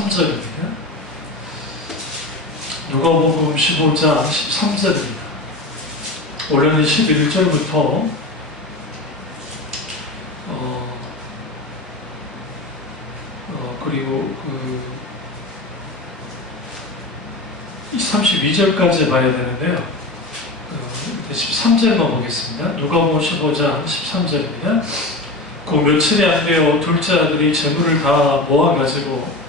13절입니다. 누가복음 15장 13절입니다. 원래는 11절부터 그리고 32절까지 봐야 되는데요. 13절만 보겠습니다. 누가복음 15장 13절입니다. 그 며칠이 안 되어 둘째 아들이 재물을 다 모아가지고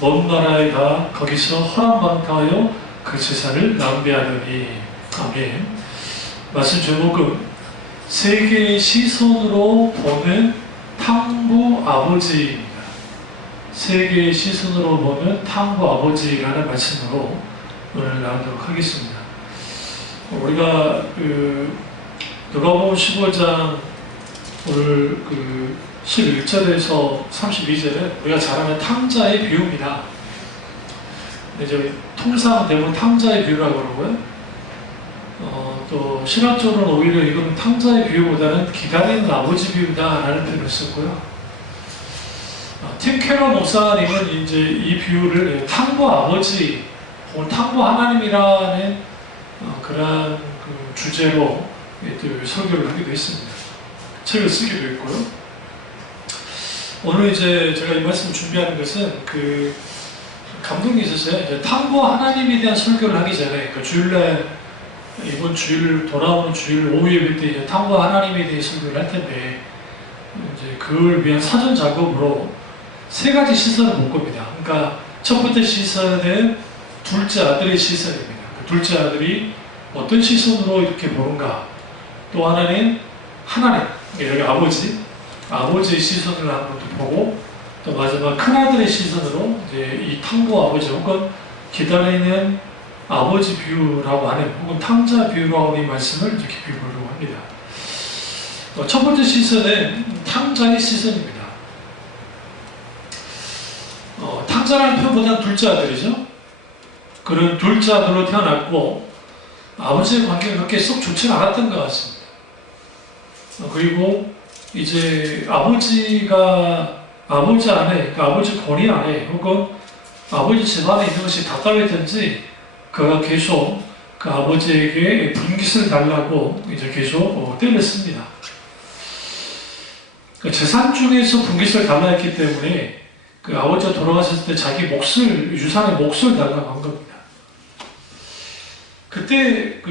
먼 나라에 가 거기서 허랑방탕하여 그 재산을 낭비하더니. 아멘. 말씀 제목은 세계의 시선으로 보는 탕부 아버지입니다. 세계의 시선으로 보는 탕부 아버지라는 말씀으로 오늘 나누도록 하겠습니다. 우리가 누가복음 15장 오늘 11절에서 32절은 우리가 잘 아는 탕자의 비유입니다. 이제 통상 대부분 탕자의 비유라고 그러고요. 또 신학적으로는 오히려 이건 탕자의 비유보다는 기다리는 아버지 비유다라는 표현을 썼고요. 팀 캐럴 목사님은 이제 이 비유를 탕부 아버지 혹은 탕부 하나님이라는 그러한 주제로 설교를 하기도 했습니다. 책을 쓰기도 했고요. 오늘 이제 제가 이 말씀을 준비하는 것은 감동이 있었어요. 이제 탕부 하나님에 대한 설교를 하기 전에 주일날 이번 주일 돌아오는 주일 오후 예배 때 이제 탕부 하나님에 대해 설교를 할 텐데 이제 그걸 위한 사전 작업으로 세 가지 시선을 볼 겁니다. 그러니까 첫 번째 시선은 둘째 아들의 시선입니다. 둘째 아들이 어떤 시선으로 이렇게 보는가. 또 하나는 하나님, 여기 아버지의 시선을 한번 보고, 또 마지막 큰아들의 시선으로 이제 이 탕부 아버지 혹은 기다리는 아버지 비유라고 하는 혹은 탕자 비유라고 하는 이 말씀을 이렇게 비유하려고 합니다. 첫 번째 시선은 탕자의 시선입니다. 탕자라는 표현보다는 둘째 아들이죠. 그런 둘째 아들로 태어났고 아버지의 관계가 그렇게 썩 좋지는 않았던 것 같습니다. 그리고 이제 아버지 안에, 그러니까 아버지 권위 안에 혹은 아버지 집안에 있는 것이 답답했던지 그가 계속 그 아버지에게 분깃을 달라고 이제 계속 때렸습니다. 재산 중에서 분깃을 달라 했기 때문에 그 아버지가 돌아가셨을 때 자기 유산의 몫을 달라고 한 겁니다. 그때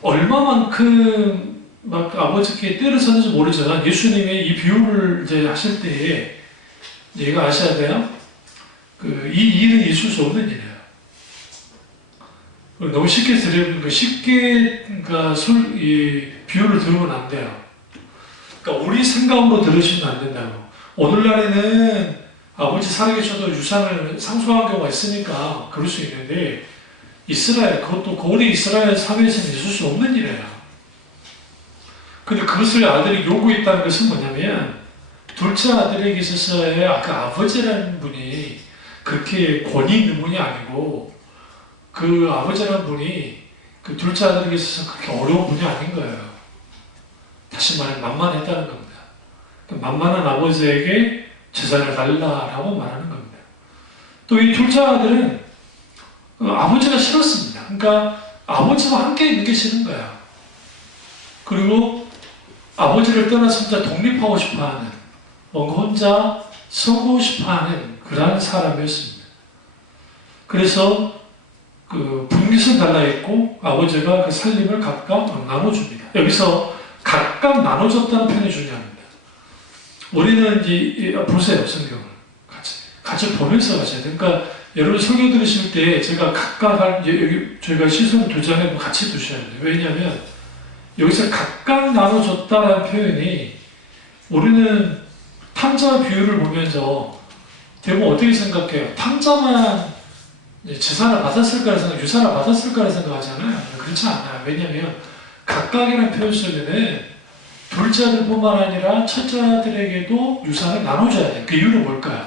얼마만큼 막 아버지께 때려쳤는지 모르지만 예수님의 이 비유를 이제 하실 때에 얘가 아셔야 돼요. 이 일은 있을 수 없는 일이에요. 너무 쉽게 이 비유를 들으면 안 돼요. 그러니까 우리 생각으로 들으시면 안 된다고. 오늘날에는 아버지 살아계셔도 유산을 상속한 경우가 있으니까 그럴 수 있는데 그것도 고대 이스라엘 사회에서는 있을 수 없는 일이에요. 근데 그것을 아들이 요구했다는 것은 뭐냐면 둘째 아들에게 있어서의 아버지라는 분이 그렇게 권위 있는 분이 아니고 그 아버지라는 분이 그 둘째 아들에게 있어서 그렇게 어려운 분이 아닌 거예요. 다시 말해 만만했다는 겁니다. 만만한 아버지에게 재산을 달라라고 말하는 겁니다. 또 이 둘째 아들은 아버지가 싫었습니다. 그러니까 아버지와 함께 있는 게 싫은 거야. 그리고 아버지를 떠나서 혼자 독립하고 싶어하는, 뭔가 혼자 서고 싶어하는 그러한 사람이었습니다. 그래서 분깃을 달라 했고 아버지가 그 살림을 각각 나눠줍니다. 여기서 각각 나눠줬다는 표현이 중요합니다. 우리는 보세요, 성경을 같이 보면서 가셔야 돼요. 그러니까 여러분 설교 들으실 때 제가 각각 여기 저희가 시선을 두잖아요. 같이 두셔야 돼요. 왜냐하면 여기서 각각 나눠줬다라는 표현이 우리는 탕자 비유를 보면서 대부분 어떻게 생각해요? 탕자만 재산을 받았을까를 생각, 유산을 받았을까를 생각하잖아요. 그렇지 않아요. 왜냐하면 각각이라는 표현 속에는 둘째 아들뿐만 아니라 첫째 아들에게도 유산을 나눠줘야 돼요. 그 이유는 뭘까요?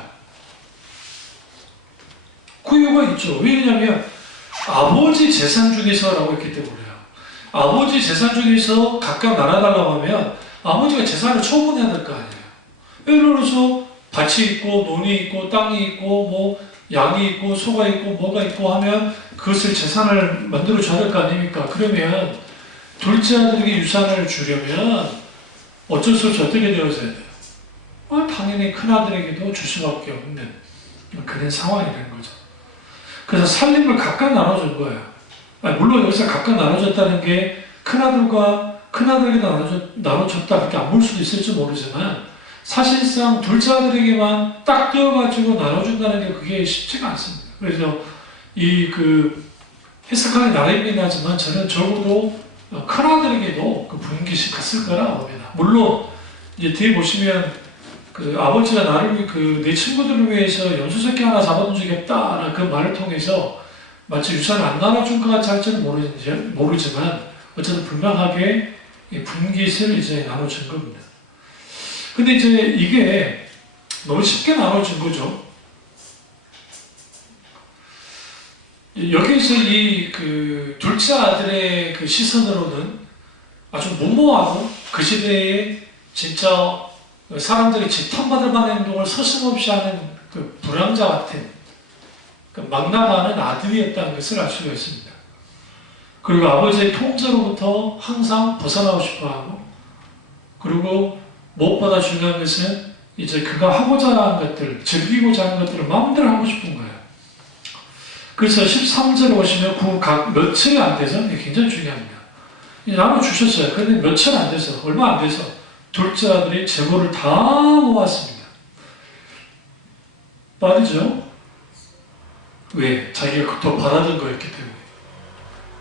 그 이유가 있죠. 왜냐하면 아버지 재산 중에서라고 했기 때문에요. 아버지 재산 중에서 각각 나눠달라고 하면 아버지가 재산을 처분해야 될 거 아니에요. 예를 들어서 밭이 있고 논이 있고 땅이 있고 뭐 양이 있고 소가 있고 뭐가 있고 하면 그것을 재산을 만들어 줘야 될 거 아닙니까? 그러면 둘째 아들에게 유산을 주려면 어쩔 수 없이 어떻게 되어져야 돼요? 당연히 큰아들에게도 줄 수밖에 없는 그런 상황이 된 거죠. 그래서 살림을 각각 나눠준 거예요. 물론 여기서 각각 나눠줬다는 게 큰아들에게 나눠줬다 그렇게 안 볼 수도 있을지 모르지만 사실상 둘째 아들에게만 딱 떼어가지고 나눠준다는 게 그게 쉽지가 않습니다. 그래서 해석하기 나름이긴 하지만 저는 적어도 큰아들에게도 그 분깃이 갔을 거라 봅니다. 물론 이제 뒤에 보시면 아버지가 나를 내 친구들을 위해서 연수새끼 하나 잡아주겠다라는 그 말을 통해서 마치 유산을 안 나눠준 것 같이 할지는 모르지만 어쨌든 분명하게 분깃을 이제 나눠준 겁니다. 근데 이제 이게 너무 쉽게 나눠준 거죠. 여기서 둘째 아들의 그 시선으로는 아주 무모하고 그 시대에 진짜 사람들이 지탄받을 만한 행동을 서슴없이 하는 그 불황자 같은 막 나가는 아들이었다는 것을 알 수가 있습니다. 그리고 아버지의 통제로부터 항상 벗어나고 싶어하고, 그리고 무엇보다 중요한 것은 이제 그가 하고자 하는 것들, 즐기고자 하는 것들을 마음대로 하고 싶은 거예요. 그래서 13절에 보시면 각 며칠이 안 돼서 굉장히 중요합니다. 나눠주셨어요. 그런데 며칠 안 돼서, 얼마 안 돼서 둘째 아들이 재고를 다 모았습니다. 빠르죠? 왜? 자기가 더 바라던 거였기 때문에.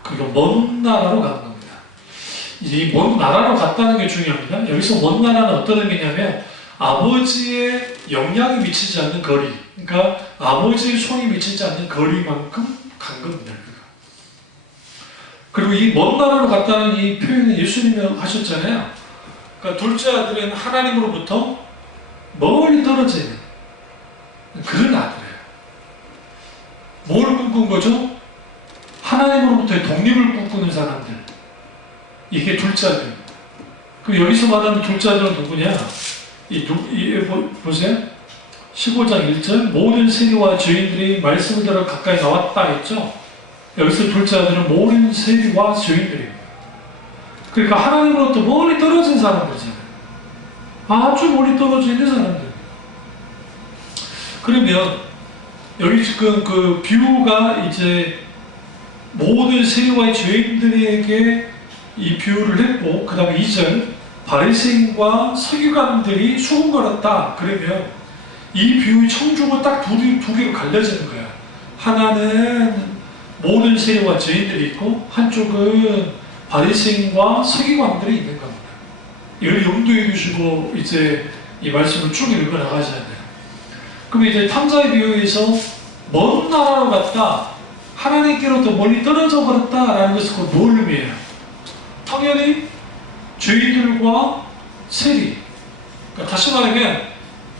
그리고 먼 나라로 가는 겁니다. 이 먼 나라로 갔다는 게 중요합니다. 여기서 먼 나라는 어떤 의미냐면 아버지의 영향이 미치지 않는 거리, 그러니까 아버지의 손이 미치지 않는 거리만큼 간 겁니다. 그리고 이 먼 나라로 갔다는 이 표현은 예수님이 하셨잖아요. 그러니까 둘째 아들은 하나님으로부터 멀리 떨어지는 그런 아들이에요. 뭘 꿈꾼 거죠? 하나님으로부터의 독립을 꿈꾸는 사람들. 이게 둘째 아들. 그럼 여기서 말하는 둘째 아들은 누구냐? 보세요. 15장 1절 모든 세리와 죄인들이 말씀을 들어 가까이 나왔다 했죠. 여기서 둘째 아들은 모든 세리와 죄인들이에요. 그러니까 하나님으로부터 멀리 떨어진 사람들이잖아요. 아주 멀리 떨어져 있는 사람들. 그러면 여기 지금 그 비유가 이제 모든 세리와 죄인들에게 이 비유를 했고, 그 다음에 2절 바리새인과 서기관들이 수군거렸다. 그러면 이 비유의 청중은 딱 두 개로 갈려지는 거야. 하나는 모든 세리와 죄인들이 있고, 한쪽은 바리새인과 서기관들이 있는 겁니다. 이걸 염두에 두시고 이제 이 말씀을 쭉 읽어 나가셔야 돼요. 그럼 이제 탐자의 비유에서 먼 나라로 갔다, 하나님께로부터 멀리 떨어져 버렸다라는 것은 그걸 뭘 의미해요? 당연히 죄인들과 세리. 그러니까 다시 말하면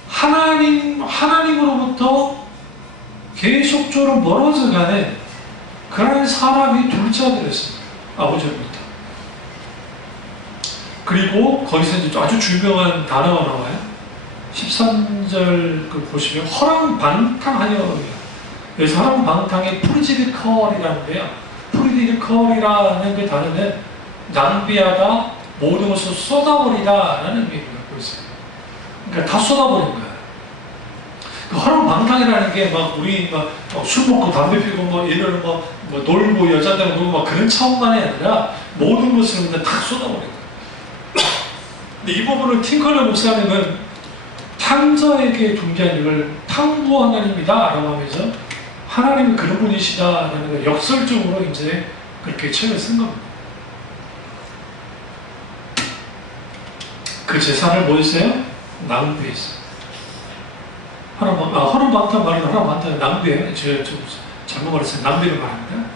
하나님으로부터 계속적으로 멀어져가는 그런 사람이 둘째 아들이었습니다. 아버지로부터. 그리고 거기서 이제 아주 유명한 단어가 나와요. 13절 보시면 허랑방탕하여. 여기서 허랑방탕의 프리디컬이라는데요. 프리디컬이라는 그 단어는 낭비하다, 모든 것을 쏟아버리다라는 의미를 갖고 있어요. 그러니까 다 쏟아버린 거예요. 그 허랑방탕이라는 게 우리 술 먹고 담배 피고 이런 놀고 여자들 보고 그런 차원만이 아니라 모든 것을 그냥 다 쏟아버린 거예요. 근데 이 부분을 팅컬러 목사님은 탕자에게 존재하는 걸 탕부 하나님이다 라고 하면서 하나님은 그런 분이시다라는 걸 역설적으로 이제 그렇게 책을 쓴 겁니다. 그 재산을 뭐 했어요? 낭비했어요. 허름방탕 말은 허름방탕 낭비예요. 제가 좀 잘못 말했어요. 낭비를 말합니다.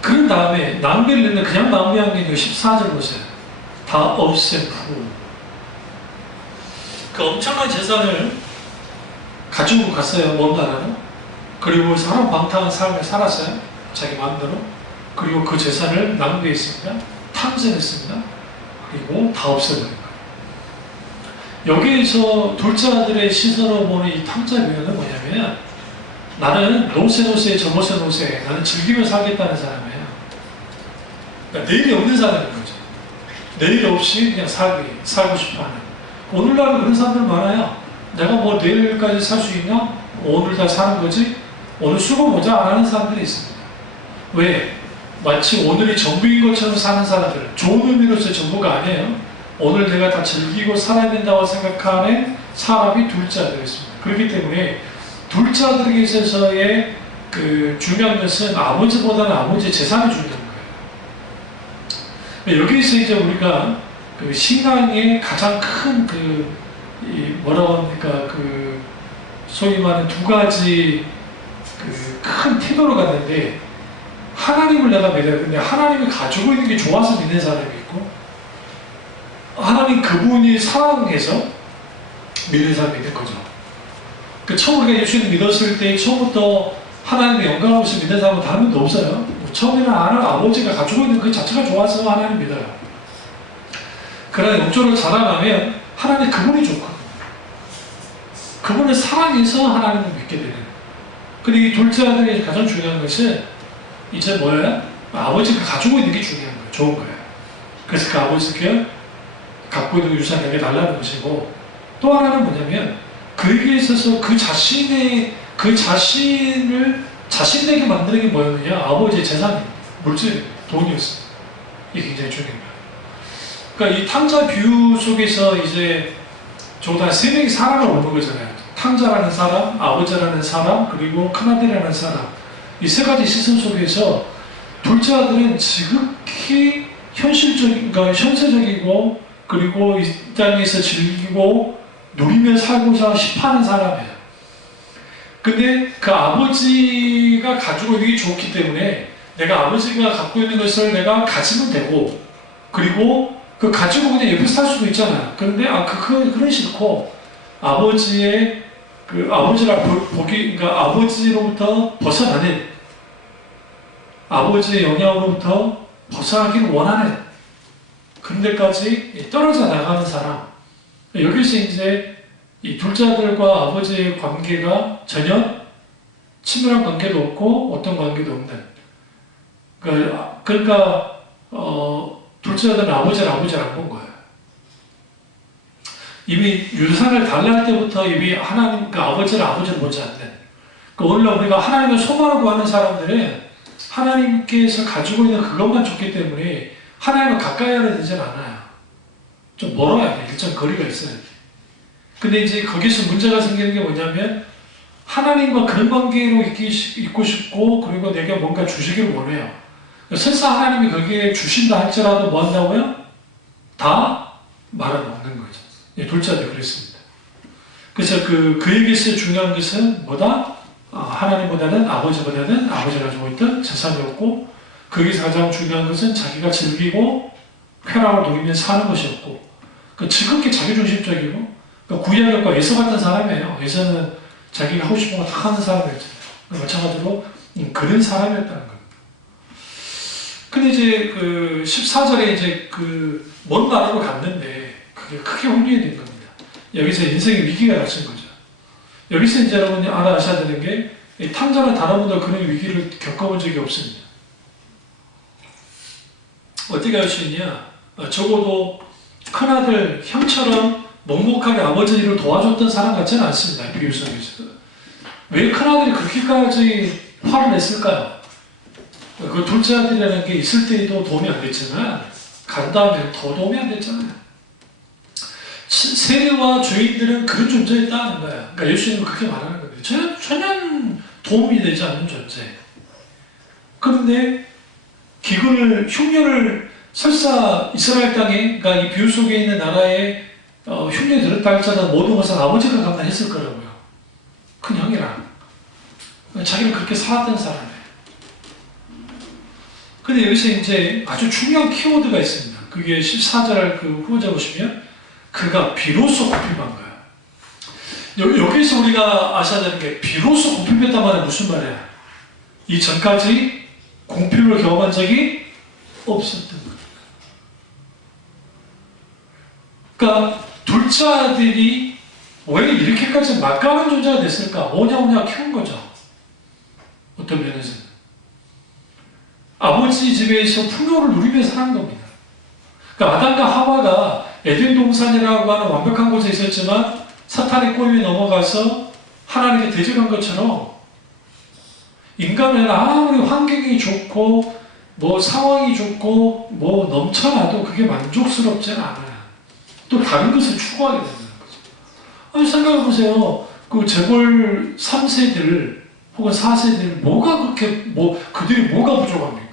그런 다음에 낭비를 했는데 그냥 낭비한 게 아니고 14절 보세요. 다 없앤 후. 그 엄청난 재산을 가지고 갔어요. 먼 나라로. 그리고 허름방탕한 삶을 살았어요. 자기 마음대로. 그리고 그 재산을 낭비했습니다. 탐진했습니다. 그리고 다 없애버린 거예요. 여기에서 둘째 아들의 시선으로 보는 이 탕자의 배경은 뭐냐면 나는 노세 저모세 노세 나는 즐기며 살겠다는 사람이에요. 그러니까 내일이 없는 사람인 거죠. 내일 없이 그냥 살고 싶어하는. 오늘날은 그런 사람들 많아요. 내가 뭐 내일까지 살 수 있나? 오늘 다 사는 거지? 오늘 수고 모자 안 하는 사람들이 있습니다. 왜? 마치 오늘이 전부인 것처럼 사는 사람들. 좋은 의미로서의 전부가 아니에요. 오늘 내가 다 즐기고 살아야 된다고 생각하는 사람이 둘째 아들이었습니다. 그렇기 때문에 둘째 아들에게 있어서의 그 중요한 것은 아버지보다는 아버지의 재산이 중요한 거예요. 여기서 이제 우리가 그 신앙의 가장 큰 뭐라고 합니까? 그 소위 말하는 두 가지 그 큰 태도로 갔는데 하나님을 내가 믿어요. 근데 하나님이 가지고 있는 게 좋아서 믿는 사람이 있고 하나님 그분이 사랑해서 믿는 사람이 있는 거죠. 그 처음 우리가 예수님 믿었을 때 처음부터 하나님의 영광을 없이 믿는 사람은 다른 분도 없어요. 처음에는 아버지가 가지고 있는 그 자체가 좋아서 하나님 믿어요. 그러나 영적으로 자라나면 하나님 그분이 좋거든요. 그분을 사랑해서 하나님을 믿게 되는. 근데 이 둘째 아들이 가장 중요한 것은 이제 뭐예요? 아버지가 가지고 있는 게 중요한 거예요. 좋은 거예요. 그래서 그 아버지가 갖고 있는 유산에게 달라는 것이고 또 하나는 뭐냐면 그에게 있어서 그 자신을 자신에게 만드는 게 뭐였느냐? 아버지의 재산이 물질, 돈이었어요. 이게 굉장히 중요한 거예요. 그러니까 이 탕자 비유 속에서 이제 저보다 세 명이 사람을 보는 거잖아요. 탕자라는 사람, 아버지라는 사람, 그리고 큰아들이라는 사람. 이 세 가지 시선 속에서 둘째 아들은 지극히 현세적이고 그리고 이 땅에서 즐기고 누리며 살고자 싶어하는 사람이에요. 근데 그 아버지가 가지고 있는 게 좋기 때문에 내가 아버지가 갖고 있는 것을 내가 가지면 되고 그리고 그 가지고 그냥 옆에서 살 수도 있잖아요. 그런데 그건 싫고 그러니까 아버지로부터 벗어나는 아버지의 영향으로부터 벗어나기를 원하는 그런 데까지 떨어져 나가는 사람. 여기서 이제 이 둘째 아들과 아버지의 관계가 전혀 친밀한 관계도 없고 어떤 관계도 없는. 그러니까 둘째 아들은 아버지를 안 본 거예요. 이미 유산을 달라할 때부터 이미 아버지를 보지 않는. 오늘날 우리가 하나님을 소망하고 하는 사람들은 하나님께서 가지고 있는 그것만 좋기 때문에 하나님과 가까이 하려 되진 않아요. 좀 멀어야 돼. 일정 거리가 있어야 돼. 근데 이제 거기서 문제가 생기는 게 뭐냐면 하나님과 그런 관계로 있고 싶고 그리고 내게 뭔가 주시기를 원해요. 설사 하나님이 거기에 주신다 할지라도 뭐 한다고요? 다 말아먹는 거죠. 예, 둘째 아들이 그랬습니다. 그래서 그에게서 중요한 것은 뭐다? 하나님보다는 아버지가 가지고 있던 재산이었고 거기서 가장 중요한 것은 자기가 즐기고 쾌락을 누리며 사는 것이었고 지극히 자기중심적이고 구약과 에서 같은 사람이에요. 에서는 자기가 하고 싶은 거 다 하는 사람이었잖아요. 마찬가지로 그런 사람이었다는 겁니다. 근데 이제 14절에 이제 먼 나라로 갔는데 그게 크게 혼돈이 된 겁니다. 여기서 인생의 위기가 닥친 거죠. 여기서 이제 여러분이 알아셔야 되는 게 탕자는 다른 분들 그런 위기를 겪어본 적이 없습니다. 어떻게 할 수 있냐? 적어도 큰아들 형처럼 묵묵하게 아버지 일을 도와줬던 사람 같지는 않습니다. 비유 속에서. 왜 큰아들이 그렇게까지 화를 냈을까요? 그 둘째 아들이라는 게 있을 때도 도움이 안 됐지만 간 다음에 더 도움이 안 됐잖아요. 세리와 죄인들은 그런 존재였다는 거예요. 그러니까 예수님은 그렇게 말하는 겁니다. 전혀 도움이 되지 않는 존재. 그런데 흉년을 설사 이스라엘 땅에, 그러니까 이 비유 속에 있는 나라에 흉년이 들었다 할지라도 모든 것은 아버지가 감당했을 거라고요. 큰 형이랑. 자기는 그렇게 살았던 사람이에요. 근데 여기서 이제 아주 중요한 키워드가 있습니다. 그게 14절 후보자 보시면 그가 비로소 굽힘한 거예요. 여기서 우리가 아셔야 되는 게 비로소 굽힘했단 말은 무슨 말이야? 이전까지 공핍을 경험한 적이 없었던 거예요. 그러니까 둘째 아들이 왜 이렇게까지 막강한 존재가 됐을까? 오냐오냐 키운 거죠. 어떤 면에서는. 아버지 집에서 풍요를 누리며 사는 겁니다. 그러니까 아담과 하와가 에덴 동산이라고 하는 완벽한 곳에 있었지만 사탄의 꼬임에 넘어가서 하나님께 대적한 것처럼 인간은 아무리 환경이 좋고 뭐 상황이 좋고 뭐 넘쳐나도 그게 만족스럽지는 않아요. 또 다른 것을 추구하게 된다는 거죠. 아니 생각해보세요. 그 재벌 3세들 혹은 4세들 뭐가 그렇게 그들이 뭐가 부족합니까?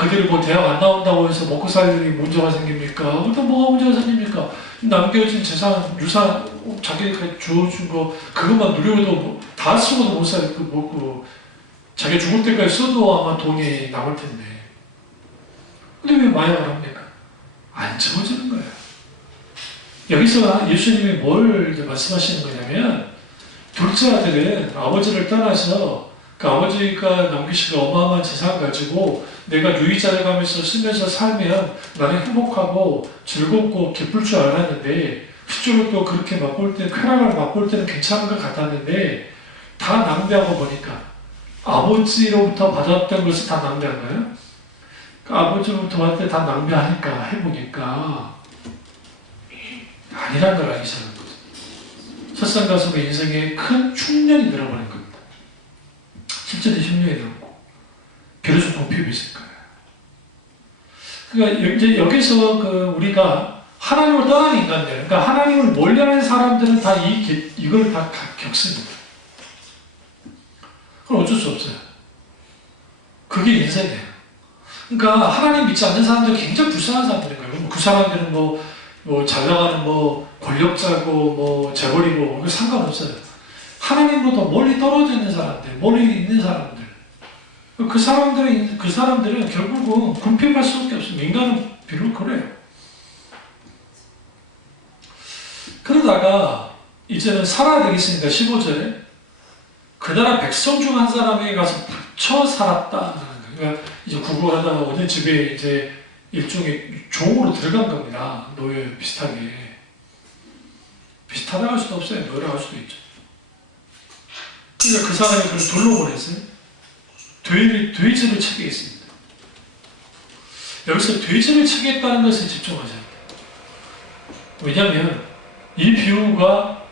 그들이 뭐 대학 안 나온다고 해서 먹고 살 일이 문제가 생깁니까? 일단 뭐가 문제가 생깁니까? 남겨진 재산, 유산, 자기가 주어준 거 그것만 누려도 다 쓰고도 못 살고 자기 죽을 때까지 써도 아마 돈이 남을 텐데. 근데 왜 마약을 합니까? 안 채워지는 거예요. 여기서 예수님이 뭘 말씀하시는 거냐면 둘째 아들은 아버지를 떠나서 그 아버지가 남기신 어마어마한 재산 가지고 내가 유의자를 가면서 쓰면서 살면 나는 행복하고 즐겁고 기쁠 줄 알았는데 실제로 또 그렇게 맛볼 때 쾌락을 맛볼 때는 괜찮은 것 같았는데 다 낭비하고 보니까 아버지로부터 받았던 것을 다 낭비한 거예요. 그 아버지로부터 받을 때 다 낭비하니까 해보니까 아니란 걸 알기 시작한 거죠. 설상가족의 인생에 큰 충년이 들어버린 겁니다. 실제로 흉년이 들었고 비로소 공핍이 있을 거예요. 그러니까 이제 여기서 우리가 하나님을 떠난 인간들, 그러니까 하나님을 멀리하는 사람들은 다 이걸 다 겪습니다. 그럼 어쩔 수 없어요. 그게 인생이에요. 그러니까 하나님 믿지 않는 사람들은 굉장히 불쌍한 사람들인 거예요. 그 사람들은 잘 나가는 권력자고 재벌이고 상관없어요. 하나님보다 멀리 떨어져 있는 사람들, 멀리 있는 사람들. 그 사람들은 결국은 궁핍할 수밖에 없습니다. 인간은 비록 그래요. 그러다가 이제는 살아야 되겠으니까 15절에 그 나라 백성 중 한 사람에게 가서 붙여 살았다. 그러니까 이제 구걸하다가 어느 집에 이제 일종의 종으로 들어간 겁니다. 노예 비슷하게. 비슷하다고 할 수도 없어요. 노예라고 할 수도 있죠. 그러니까 그 사람이 그걸 돌로 보냈어요. 돼지를 치게 했습니다. 여기서 돼지를 치겠다는 것에 집중하셔야 돼요. 왜냐하면 이 비유가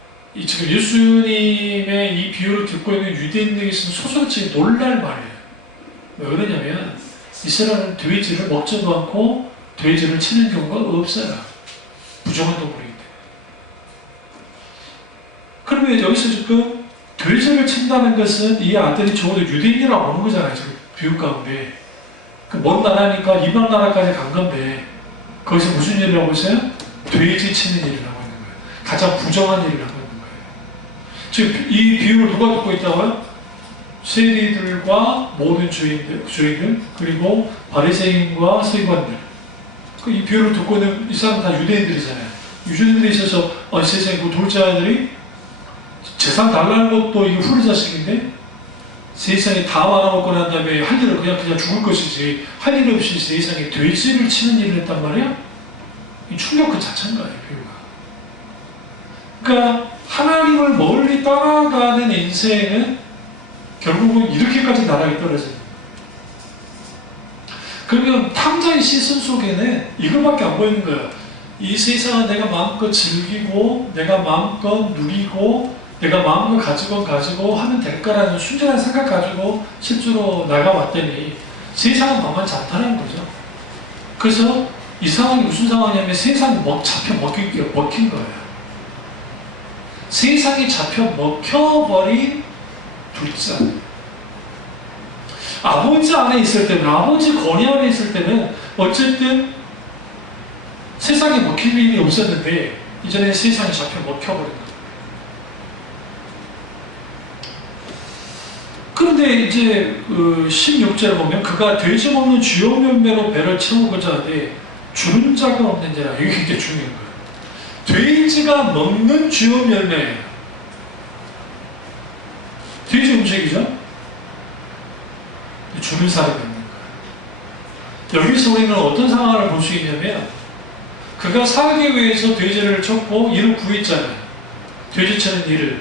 지금 예수님의 이 비유를 듣고 있는 유대인들에게 있으면 소설치 놀랄 말이에요. 왜 그러냐면 이스라엘은 돼지를 먹지도 않고 돼지를 치는 경우가 없어요. 부정한 동물이기 때문에. 그러면 여기서 지금 돼지를 친다는 것은 이 아들이 적어도 유대인이라고 하는 거잖아요. 지금 비유 가운데. 먼 나라니까 이방 나라까지 간 건데 거기서 무슨 일을 하고 있어요? 돼지 치는 일을 하고 있는 거예요. 가장 부정한 일을 하고 있는 거예요. 지금 이 비유를 누가 듣고 있다고요? 세리들과 모든 주인들 그리고 바리새인과 서기관들. 이 비유를 듣고 있는 이 사람은 다 유대인들이잖아요. 유대인들이 있어서 세상에 그 둘째 아들이 재산 달라는 것도 이게 후리 자식인데 세상에 다 말아먹고 난 다음에 할 일을 그냥 죽을 것이지 할 일 없이 세상에 돼지를 치는 일을 했단 말이야? 이 충격 그 자체인 거예요, 비유가. 그러니까 하나님을 멀리 떠나가는 인생은 결국은 이렇게까지 나락에 떨어집니다. 그러면 탐자의 시선 속에는 이것밖에 안 보이는 거예요. 이 세상은 내가 마음껏 즐기고 내가 마음껏 누리고 내가 마음껏 가지고 하면 될 거라는 순전한 생각 가지고 실제로 나가왔더니 세상은 만만치 않다는 거죠. 그래서 이 상황이 무슨 상황이냐면 세상이 잡혀 먹힌 거예요. 세상이 잡혀 먹혀버린 둘째 아버지 안에 있을 때는, 아버지 권위 안에 있을 때는 어쨌든 세상에 먹힐 일이 없었는데 이전에 세상이 잡혀 먹혀버린 거예요. 그런데 이제 16절에 보면 그가 돼지 먹는 주요 열매로 배를 채우고자 하되 주는 자가 없는지라. 이게 굉장히 중요한 거예요. 돼지가 먹는 주요 열매예요. 돼지 음식이죠? 주는 사람이 없는 거예요. 여기서 우리는 어떤 상황을 볼 수 있냐면 그가 살기 위해서 돼지를 쳤고 이를 구했잖아요. 돼지 치는 일을.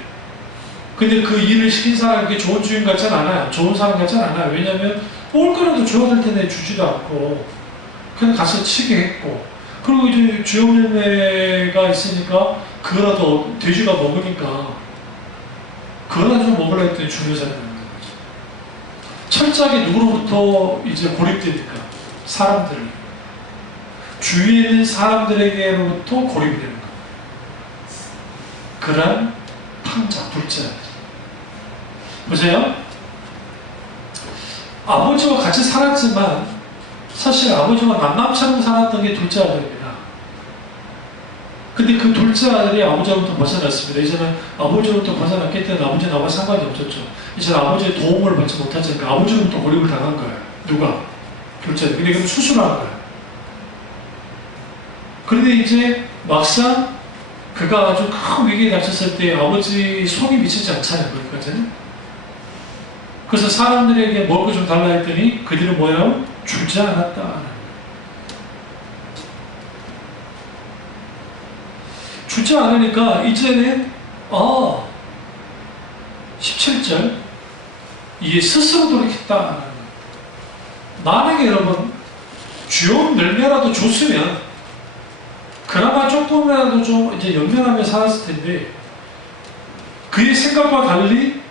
근데 그 일을 시킨 사람이 그게 좋은 주인 같진 않아요. 좋은 사람 같진 않아요. 왜냐하면 먹을 거라도 줘야 될 텐데 주지도 않고 그냥 가서 치게 했고, 그리고 이제 주염열매가 있으니까 그거라도 돼지가 먹으니까 그거라도 좀 먹으려 했더니 죽는 사람이 있는 거죠. 철저하게 누구로부터 이제 고립되니까 사람들을, 주위에 있는 사람들에게로부터 고립이 되는 거예요. 그런 탕자, 둘째. 보세요. 아버지와 같이 살았지만 사실 아버지와 남남처럼 살았던 게 둘째 아들입니다. 근데 그 둘째 아들이 아버지로부터 벗어났습니다. 이제는 아버지로부터 벗어났기 때문에 아버지 나와 상관이 없었죠. 이제는 아버지의 도움을 받지 못하니까 아버지로부터 고립을 당한 거예요. 누가? 둘째 아들. 근데 그럼 수술을 한 거예요. 그런데 이제 막상 그가 아주 큰 위기에 닥쳤을 때 아버지 손이 미치지 않잖아요. 거기까지는. 그래서 사람들에게 먹을 거 좀 달라 했더니 그들은 뭐예요? 주지 않았다. 주지 않으니까 이제는 17절 이게 스스로 돌이켰다. 만약에 여러분 주요 열매라도 줬으면 그나마 조금이라도 좀 이제 연명하며 살았을 텐데, 그의 생각과 달리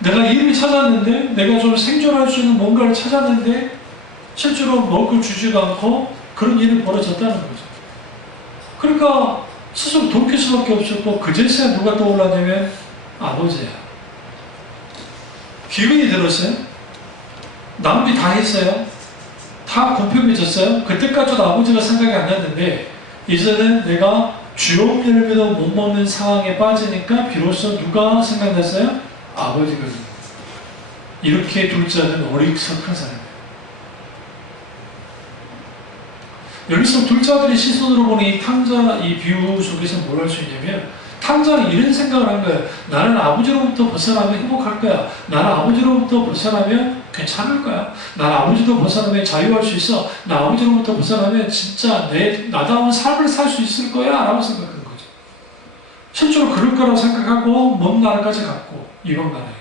내가 일을 찾았는데, 내가 좀 생존할 수 있는 뭔가를 찾았는데 실제로 먹을 걸 주지도 않고 그런 일이 벌어졌다는 거죠. 그러니까 스스로 돌킬 수밖에 없었고, 그제서야 누가 떠올랐냐면 아버지야. 기운이 들었어요. 낭비 다 했어요. 다 공평해졌어요. 그때까지도 아버지가 생각이 안 났는데 이제는 내가 주요 열매도 못 먹는 상황에 빠지니까 비로소 누가 생각났어요? 아버지가. 이렇게 둘째는 어리석은 사람이에요. 여기서 둘째 아들의 시선으로 보는 이 탕자, 이 비유 속에서 뭘 할 수 있냐면, 탕자는 이런 생각을 한 거예요. 나는 아버지로부터 벗어나면 행복할 거야. 나는 아버지로부터 벗어나면 괜찮을 거야. 나는 아버지로 벗어나면 자유할 수 있어. 나 아버지로부터 벗어나면 진짜 나다운 삶을 살 수 있을 거야. 라고 생각한 거죠. 실제로 그럴 거라고 생각하고 먼 나라까지 갔고, 이방 나라에.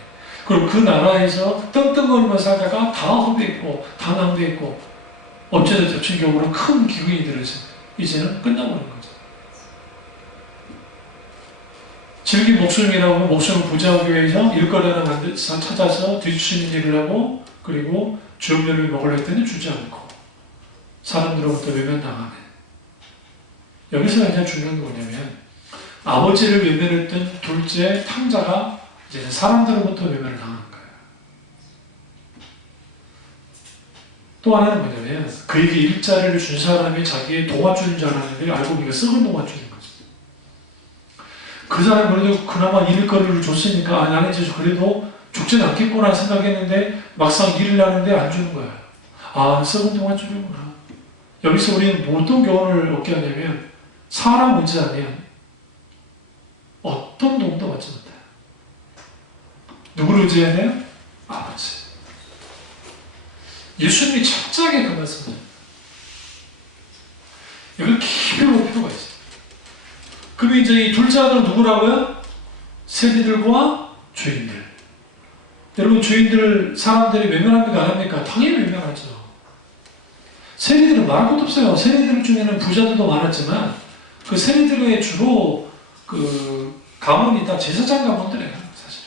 그리고 그 나라에서 떵떵거리며 살다가 다 허비했고, 다 낭비했고, 어쩌다 덮친 경우로 큰 기근이 들어서 이제는 끝나버린 거죠. 질기 목숨이라고 목숨을 부자하기 위해서 일거리 하나 찾아서 뒤치는 일을 하고, 그리고 주염료를 먹으려 했더니 주지 않고 사람들로부터 외면당하네. 여기서 가장 중요한 게 뭐냐면, 아버지를 외면했던 둘째 탕자가 이제 사람들로부터 외면을 당하는 거예요. 또 하나는 뭐냐면, 그에게 일자리를 준 사람이 자기의 동화줄인 줄 알았는데 알고 보니까 썩은 동화줄인 거죠. 그 사람이 그래도 그나마 일거리를 줬으니까 나는 이제 그래도 죽진 않겠구나 생각했는데 막상 일을 하는데 안 주는 거예요. 썩은 동화줄이구나. 여기서 우리는 어떤 교훈을 얻게 하냐면, 사람 의지하면 어떤 도움도 받지 못해요. 누구를 의지해야 돼요? 아버지. 예수님이 철저하게 그 말씀을, 이걸 깊이 볼 필요가 있어요. 그럼 이제 이 둘째 아들은 누구라고요? 세리들과 죄인들. 여러분, 죄인들 사람들이 외면합니까? 안 합니까? 당연히 외면하죠. 세리들은 말할 것도 없어요. 세리들 중에는 부자들도 많았지만 그 세리들의 주로 그 가문이 다 제사장 가문들이에요. 사실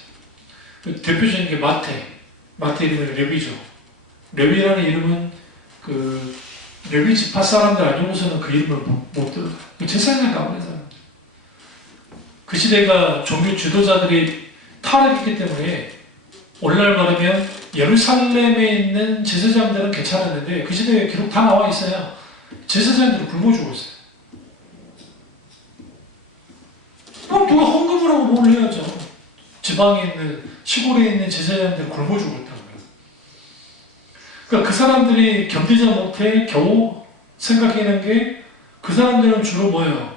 그 대표적인 게 마태 이름은 레위죠. 레위라는 이름은 그 레위 지파 사람들 아니고서는 그 이름을 못 들어요. 제사장 가문의 사람. 그 시대가 종교 지도자들이 타락했기 때문에 오늘날 말하면 예루살렘에 있는 제사장들은 괜찮았는데, 그 시대에 기록 다 나와 있어요. 제사장들은 굶어 죽었어요. 누가 헌금을 하고 뭘 해야죠. 지방에 있는, 시골에 있는 제사장들은 굶어 죽었다고요. 그러니까 그 사람들이 견디지 못해 겨우 생각해낸 게, 그 사람들은 주로 뭐예요?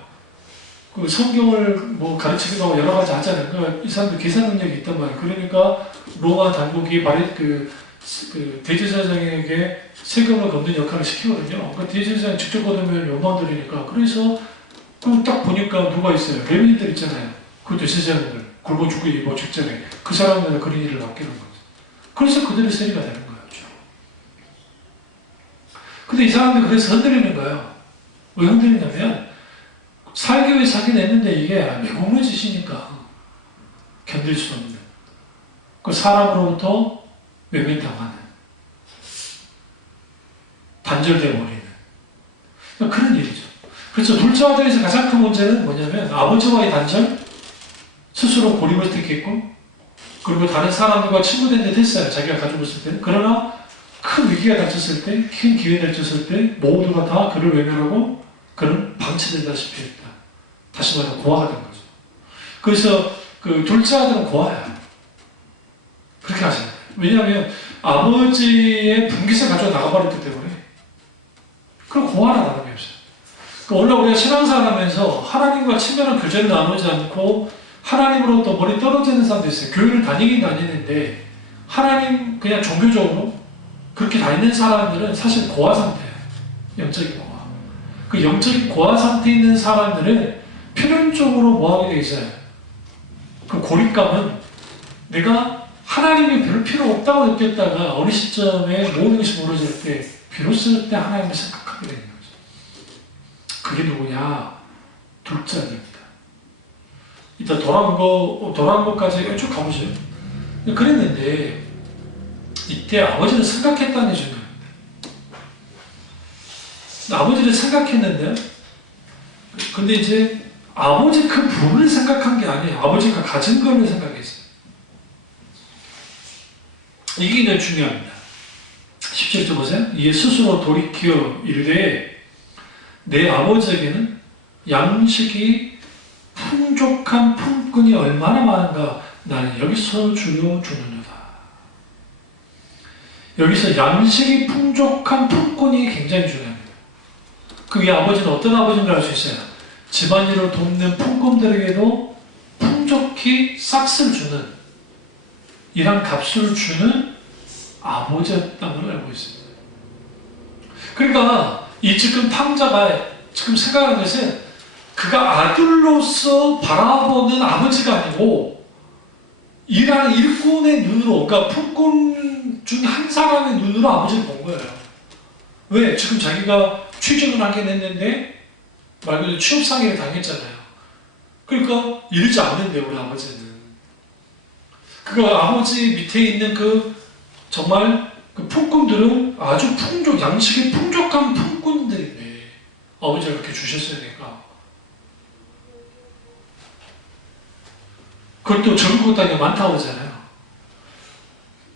그 성경을 뭐 가르치기도 하고 여러 가지 하잖아요. 그러니까 이 사람들 계산 능력이 있단 말이에요. 그러니까 로마 당국이 그 대제사장에게 세금을 걷는 역할을 시키거든요. 그 대제사장 직접 걷으면 요만들이니까. 그래서 그럼 딱 보니까 누가 있어요? 레위인들 있잖아요. 그 대제사장들 굴고 죽고 직전에 그 사람들은 그런 일을 맡기는 거죠. 그래서 그들의 세리가 되는 거예요. 근데 이 사람들이 그래서 흔들리는 거예요. 왜 흔들리냐면 살기 위해 사긴 했는데 이게 외국의 짓이니까 견딜 수 없는 그 사람으로부터 외면당하는 단절되어 버리는 그런 일이죠. 그래서 둘째 아들에서 가장 큰 문제는 뭐냐면 아버지와의 단절, 스스로 고립을 택했고 그리고 다른 사람들과 친구된 듯 했어요. 자기가 가지고 있을 때는. 그러나 큰 위기가 닥쳤을 때, 큰 기회가 닥쳤을 때 모두가 다 그를 외면하고 그는 방치되다시피 했다. 다시 말하면 고아가 된 거죠. 그래서 그 둘째 아들은 고아야. 그렇게 하셔야 돼요. 왜냐하면 아버지의 분깃을 가지고 나가버렸기 때문에 그럼 고아라 다름이 없어요. 그러니까 원래 우리가 신앙생활 하면서 하나님과 친밀한 교제를 나누지 않고 하나님으로부터 멀리 떨어지는 사람도 있어요. 교회를 다니긴 다니는데 하나님 그냥 종교적으로 그렇게 다니는 사람들은 사실 고아 상태예요. 영적인 고아. 그 영적인 고아 상태에 있는 사람들은 필연적으로 뭐하게 돼 있어요? 그 고립감은 내가 하나님이 별 필요 없다고 느꼈다가 어느 시점에 모든 것이 무너질 때 비로소 때 하나님을 생각하게 되는 거죠. 그게 누구냐? 둘째 아들입니다. 이따 돌아온 것까지 쭉 가보죠. 그랬는데 이때 아버지는 생각했다는 게 중요합니다. 아버지를 생각했는데 근데 이제 아버지 그 부분을 생각한 게 아니에요. 아버지가 가진 것을 생각했어요. 이게 이제 중요합니다. 17절 보세요. 이에 스스로 돌이켜 이르되 내 아버지에게는 양식이 풍족한 품꾼이 얼마나 많은가 나는 여기서 주려 주느니라. 여기서 양식이 풍족한 품꾼이 굉장히 중요합니다. 그 이 아버지는 어떤 아버지인가 알 수 있어요. 집안일을 돕는 품꾼들에게도 풍족히 싹쓸 주는 이런 값을 주는 아버지였다는 걸 알고 있습니다. 그러니까 이 지금 탕자가 지금 생각하는 것은 그가 아들로서 바라보는 아버지가 아니고 일하는 일꾼의 눈으로, 그러니까 품꾼 중 한 사람의 눈으로 아버지를 본 거예요. 왜? 지금 자기가 취직을 하긴 했는데 말 그대로 취업상해를 당했잖아요. 그러니까 이르지 않는데 우리 아버지는. 그 아버지 밑에 있는 그 정말 그 품꾼들은 아주 양식이 풍족한 품꾼들인데 아버지가 그렇게 주셨어야 되니까. 그걸 또 적은 것도 아니고 많다고 하잖아요.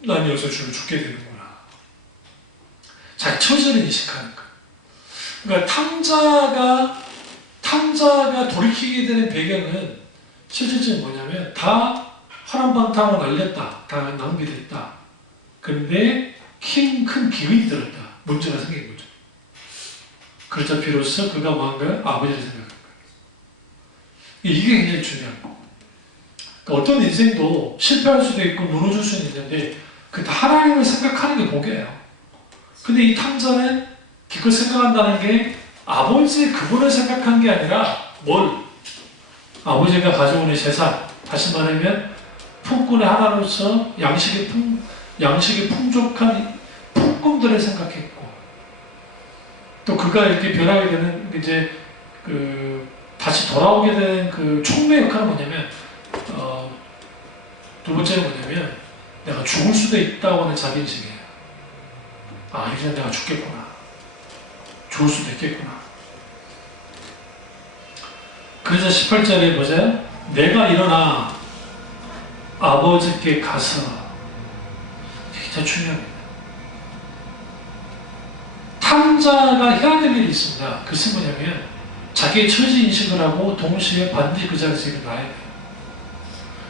난 여기서 죽게 되는구나. 자기 처지를 인식하는 거. 그러니까 탕자가 돌이키게 되는 배경은 실질적인 뭐냐면 다 화란방탕을 날렸다. 다 낭비됐다. 그런데 큰 기운이 들었다. 문제가 생긴 거죠. 그렇자 비로소 그가 뭔가 아버지를 생각한 거예요. 이게 굉장히 중요한 거예요. 그러니까 어떤 인생도 실패할 수도 있고 무너질 수는 있는데 그 다 하나님을 생각하는 게 복이에요. 근데 이 탕자는 기껏 생각한다는 게 아버지 그분을 생각한 게 아니라 아버지가 가져오는 재산, 다시 말하면 품꾼의 하나로서 양식이 풍족한 품꾼들을 생각했고 또 그가 이렇게 변하게 되는 이제 다시 돌아오게 되는 그 촉매 역할은 뭐냐면 두 번째는 뭐냐면 내가 죽을 수도 있다고 하는 자기인식이에요. 이제 내가 죽겠구나. 죽을 수도 있겠구나. 그래서 18절에 보세요. 내가 일어나 아버지께 가서 이게 더 중요합니다. 탕자가 해야 될 일이 있습니다. 그것은 뭐냐면 자기의 처지 인식을 하고 동시에 반드시 그 자리에서 일어나야 돼요.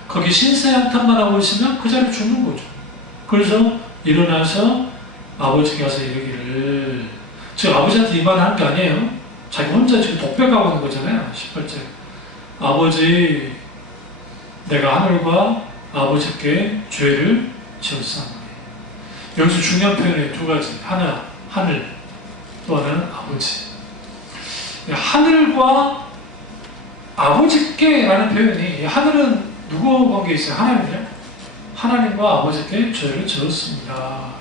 거기 신세한탄만 하고 있으면 그 자리에 죽는 거죠. 그래서 일어나서 아버지께 가서 이르기를 지금 아버지한테 이 말을 하는 게 아니에요. 자기 혼자 지금 독백하고 있는 거잖아요. 18절 아버지 내가 하늘과 아버지께 죄를 지었사오니 여기서 중요한 표현이 두 가지. 하나, 하늘. 또 하나는 아버지. 하늘과 아버지께라는 표현이, 하늘은 누구와 관계 있어요? 하나님이요? 하나님과 아버지께 죄를 지었습니다.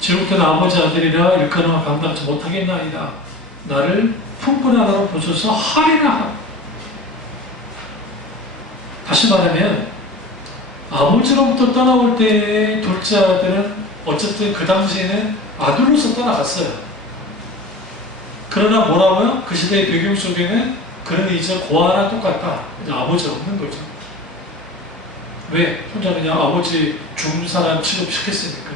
지금부터는 아버지 아들이라 일컬음을 감당하지 못하겠나이다. 나를 품꾼 하나로 보셔서 할인을 하라. 다시 말하면 아버지로부터 떠나올 때의 둘째 아들은 어쨌든 그 당시에는 아들로서 떠나갔어요. 그러나 뭐라고요? 그 시대의 배경 속에는 그는 이제 고아나 똑같다. 이제 아버지 없는 거죠. 왜? 혼자 그냥 아버지 죽은 사람 취급시켰으니까.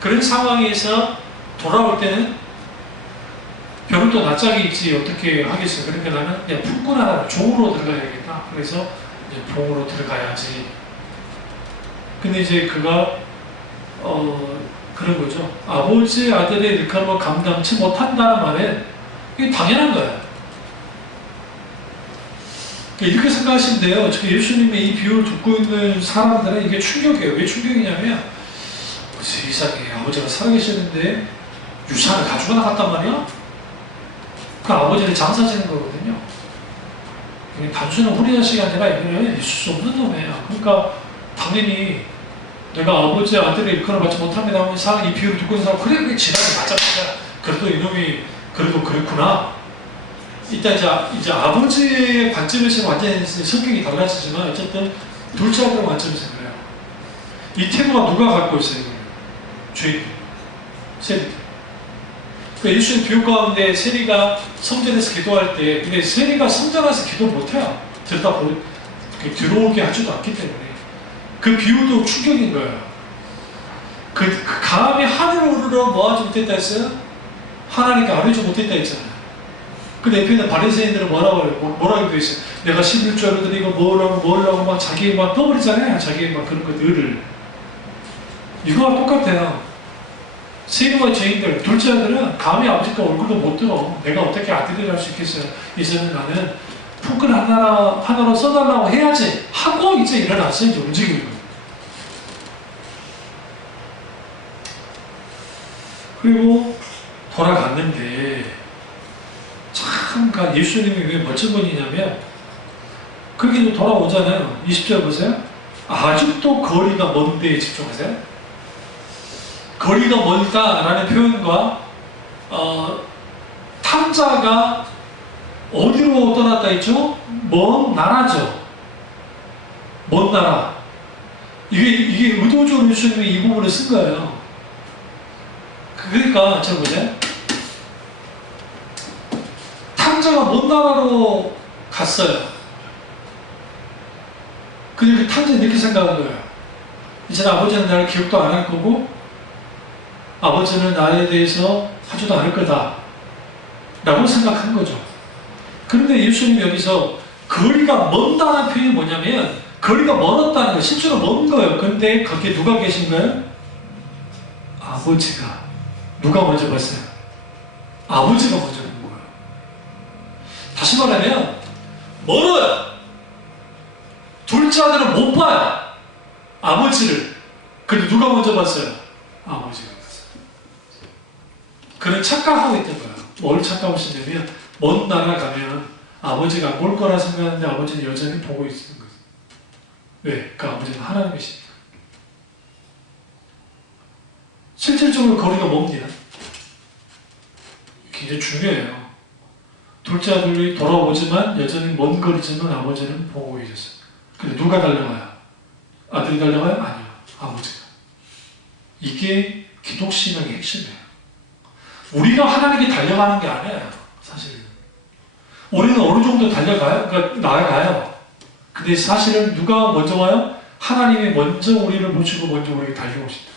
그런 상황에서 돌아올 때는 벼룩도 낯짝이 있지 어떻게 하겠어요. 그러니까 나는 그냥 품꾼 하나 종으로 들어가야겠다. 그래서 이제 봉으로 들어가야지. 근데 이제 그가 그런 거죠. 아버지 아들의 일컬음을 감당치 못한다는 말은 이게 당연한 거예요. 이렇게 생각하시면 돼요. 예수님의 이 비유를 듣고 있는 사람들은 이게 충격이에요. 왜 충격이냐면 세상에 아버지가 살아계시는데 유산을 가지고 나갔단 말이야? 그 아버지를 장사 지는 거거든요. 단순한 우리 자식이 아니라 이거는 있을 수 없는 놈이에요. 그러니까 당연히 내가 아버지 아들의 일컬음을 받지 못합니다 하면 이 비유를 듣고 있는 사람 그래 지나게 맞자. 그래도 이놈이 그래도 그랬구나. 이따 이제 아버지의 관점에서 완전히 성격이 달라지지만 어쨌든 둘째 아들의 관점에서 그래요. 이 태도가 누가 갖고 있어요? 주인, 세리. 그러니까 예수님 비유 가운데 세리가 성전에서 기도할 때, 근데 세리가 성전 안에서 기도 못해요. 들어오게 하지도 않기 때문에. 그 비유도 충격인 거예요. 그 감히 하늘을 오르러 뭐하지 못했다 했어요? 하나님께 아뢰지 못했다 했잖아요. 근데 옆에 있는 바리새인들은 뭐라고 되어 있어요? 내가 11조를 드리고 뭐라고 막 자기 막 떠버리잖아요. 자기 막 그런 것들을. 이거와 똑같아요. 세리와 죄인들, 둘째 아들은 감히 아버지가 얼굴도 못 들어. 내가 어떻게 아들이라 할 수 있겠어요? 이제는 나는 품꾼 하나로 써달라고 해야지 하고 이제 일어났어요. 이제 움직이는 거예요. 그리고 돌아갔는데 참 예수님이 왜 멋진 분이냐면 그렇게 돌아오잖아요. 20절 보세요. 아직도 거리가 먼 데에 집중하세요. 거리가 멀다라는 표현과 탐자가 어디로 떠났다 했죠? 먼 나라죠. 먼 나라. 이게 의도적으로 예수님이 이 부분을 쓴 거예요. 그러니까 저 보세요. 탐자가 먼 나라로 갔어요. 근데 그 탐자는 이렇게 생각한 거예요. 이제 아버지는 나를 기억도 안 할 거고 아버지는 나에 대해서 하지도 않을 거다 라고 생각한 거죠. 그런데 예수님이 여기서 거리가 먼다는 표현이 뭐냐면 거리가 멀었다는 거예요. 실제로 먼 거예요. 근데 거기에 누가 계신 거예요? 아버지가. 누가 먼저 봤어요? 아버지가 먼저 본 거예요. 다시 말하면 멀어요. 둘째 아들은 못 봐요. 아버지를. 근데 누가 먼저 봤어요? 아버지가. 그는 착각하고 있던 거예요. 뭘 착각하시냐면 먼 나라 가면 아버지가 안 볼 거라 생각하는데 아버지는 여전히 보고 있는 거예요. 왜? 그 아버지는 하나님이시니까. 실질적으로 거리가 멉니다. 굉장히 중요해요. 둘째 아들이 돌아오지만 여전히 먼 거리지만 아버지는 보고 계셨어요. 근데 누가 달려가요? 아들이 달려가요? 아니요. 아버지가. 이게 기독신앙의 핵심이에요. 우리가 하나님께 달려가는 게 아니에요. 사실은. 우리는 어느 정도 달려가요? 그러니까 나아가요. 근데 사실은 누가 먼저 와요? 하나님이 먼저 우리를 모시고 먼저 우리에게 달려오신다.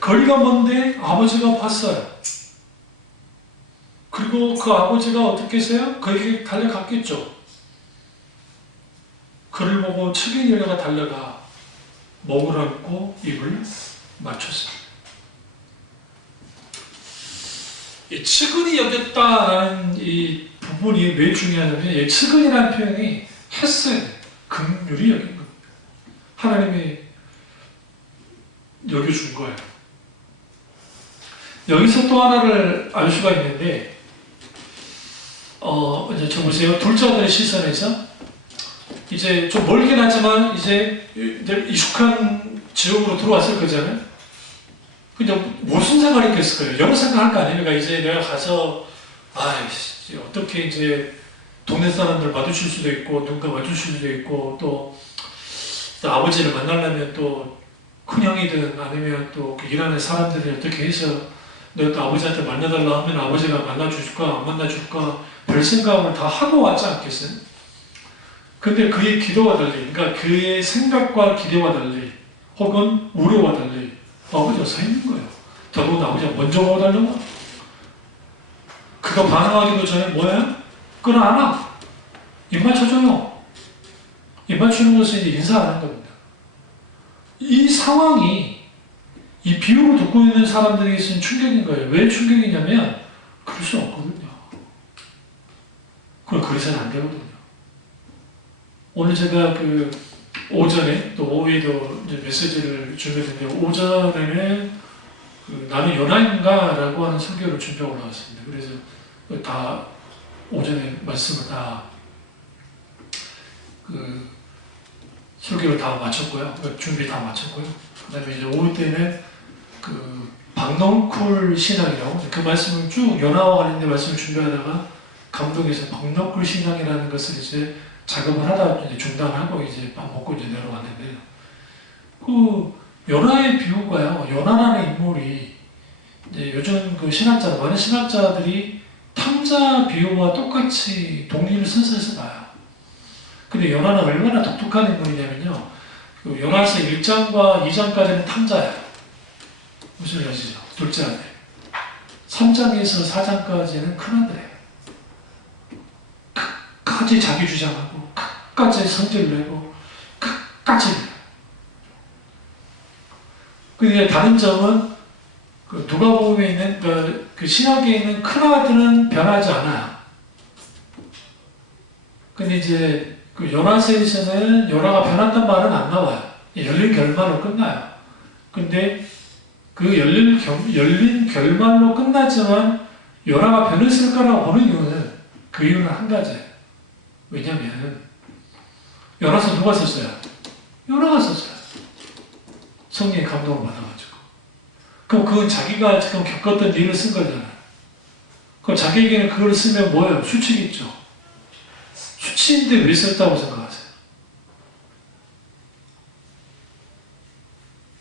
거리가 먼데 아버지가 봤어요. 그리고 그 아버지가 어떻게 했어요? 그에게 달려갔겠죠. 그를 보고 측은히 열려가 달려가 목을 안고 입을 맞췄어요. 이 측은히 여겼다라는 이 부분이 왜 중요하냐면 이 측은이라는 표현이 했어요. 긍휼히 여긴 겁니다. 하나님이 여겨준 거예요. 여기서 또 하나를 알 수가 있는데, 이제 저 보세요. 둘째 아들의 시선에서 이제 좀 멀긴 하지만 이제 익숙한 지역으로 들어왔을 거잖아요. 근데 무슨 생각이 있겠을까요? 여러 생각할 거 아닙니까? 이제 내가 가서 아이씨 어떻게 이제 동네 사람들 마주칠 수도 있고 누군가 마주칠 수도 있고 또 아버지를 만나려면 또 큰형이든 아니면 또 일하는 사람들이 어떻게 해서 내가 또 아버지한테 만나달라 하면 아버지가 만나줄까 안 만나줄까 별 생각을 다 하고 왔지 않겠어요? 근데 그의 기도와 달리, 그러니까 그의 생각과 기대와 달리 혹은 우려와 달리 아버지가 서 있는 거예요. 더더군다나 아버지가 먼저 오달라고. 그가 반응하기도 전에 뭐예요? 끌어안아. 입 맞춰줘요. 입 맞추는 것은 이제 인사하는 겁니다. 이 상황이 이 비유를 듣고 있는 사람들에게 있어서는 충격인 거예요. 왜 충격이냐면 그럴 수 없거든요. 그래서는 안 되거든요. 오늘 제가 그 오전에 또 오후에도 이제 메시지를 준비했는데 오전에는 그 나는 연하인가? 라고 하는 설교를 준비하고 나왔습니다. 그래서 다 오전에 말씀을 다 그 설교를 다 마쳤고요. 준비 다 마쳤고요. 그 다음에 이제 오후 때는 그 박넝쿨 신앙이라고 그 말씀을 쭉 연하와 관련된 말씀을 준비하다가 감독에서 박넝쿨 신앙이라는 것을 이제 작업을 하다 이제 중단하고 이제 밥 먹고 이제 내려왔는데요. 그 연하의 비유가요. 연하라는 인물이 이제 요즘 그 신학자 많은 신학자들이 탕자 비유와 똑같이 독립을 선서해서 봐요. 근데 연하는 얼마나 독특한 인물이냐면요. 그 연하서 1장과 2장까지는 탕자예요. 무슨 일 아시죠? 둘째 아들. 3장에서 4장까지는 큰아들이에요. 끝까지 자기 주장하고 끝까지 성질을 내고 끝까지. 근데 다른 점은 그 누가복음에 있는 그 신학에 있는 큰아들은 변하지 않아요. 근데 이제 그 연하서에서는 연하가 변한단 말은 안 나와요. 열린 결말로 끝나요. 근데 그 열린 결말로 끝나지만 연하가 변했을까라고 보는 이유는 그 이유는 한 가지예요. 왜냐면 연하서 누가 썼어요? 연하가 썼어요. 성령의 감동을 받아가지고. 그럼 그건 자기가 지금 겪었던 일을 쓴 거잖아요. 그럼 자기에게는 그걸 쓰면 뭐예요? 수치겠죠. 수치인데 왜 썼다고 생각하세요?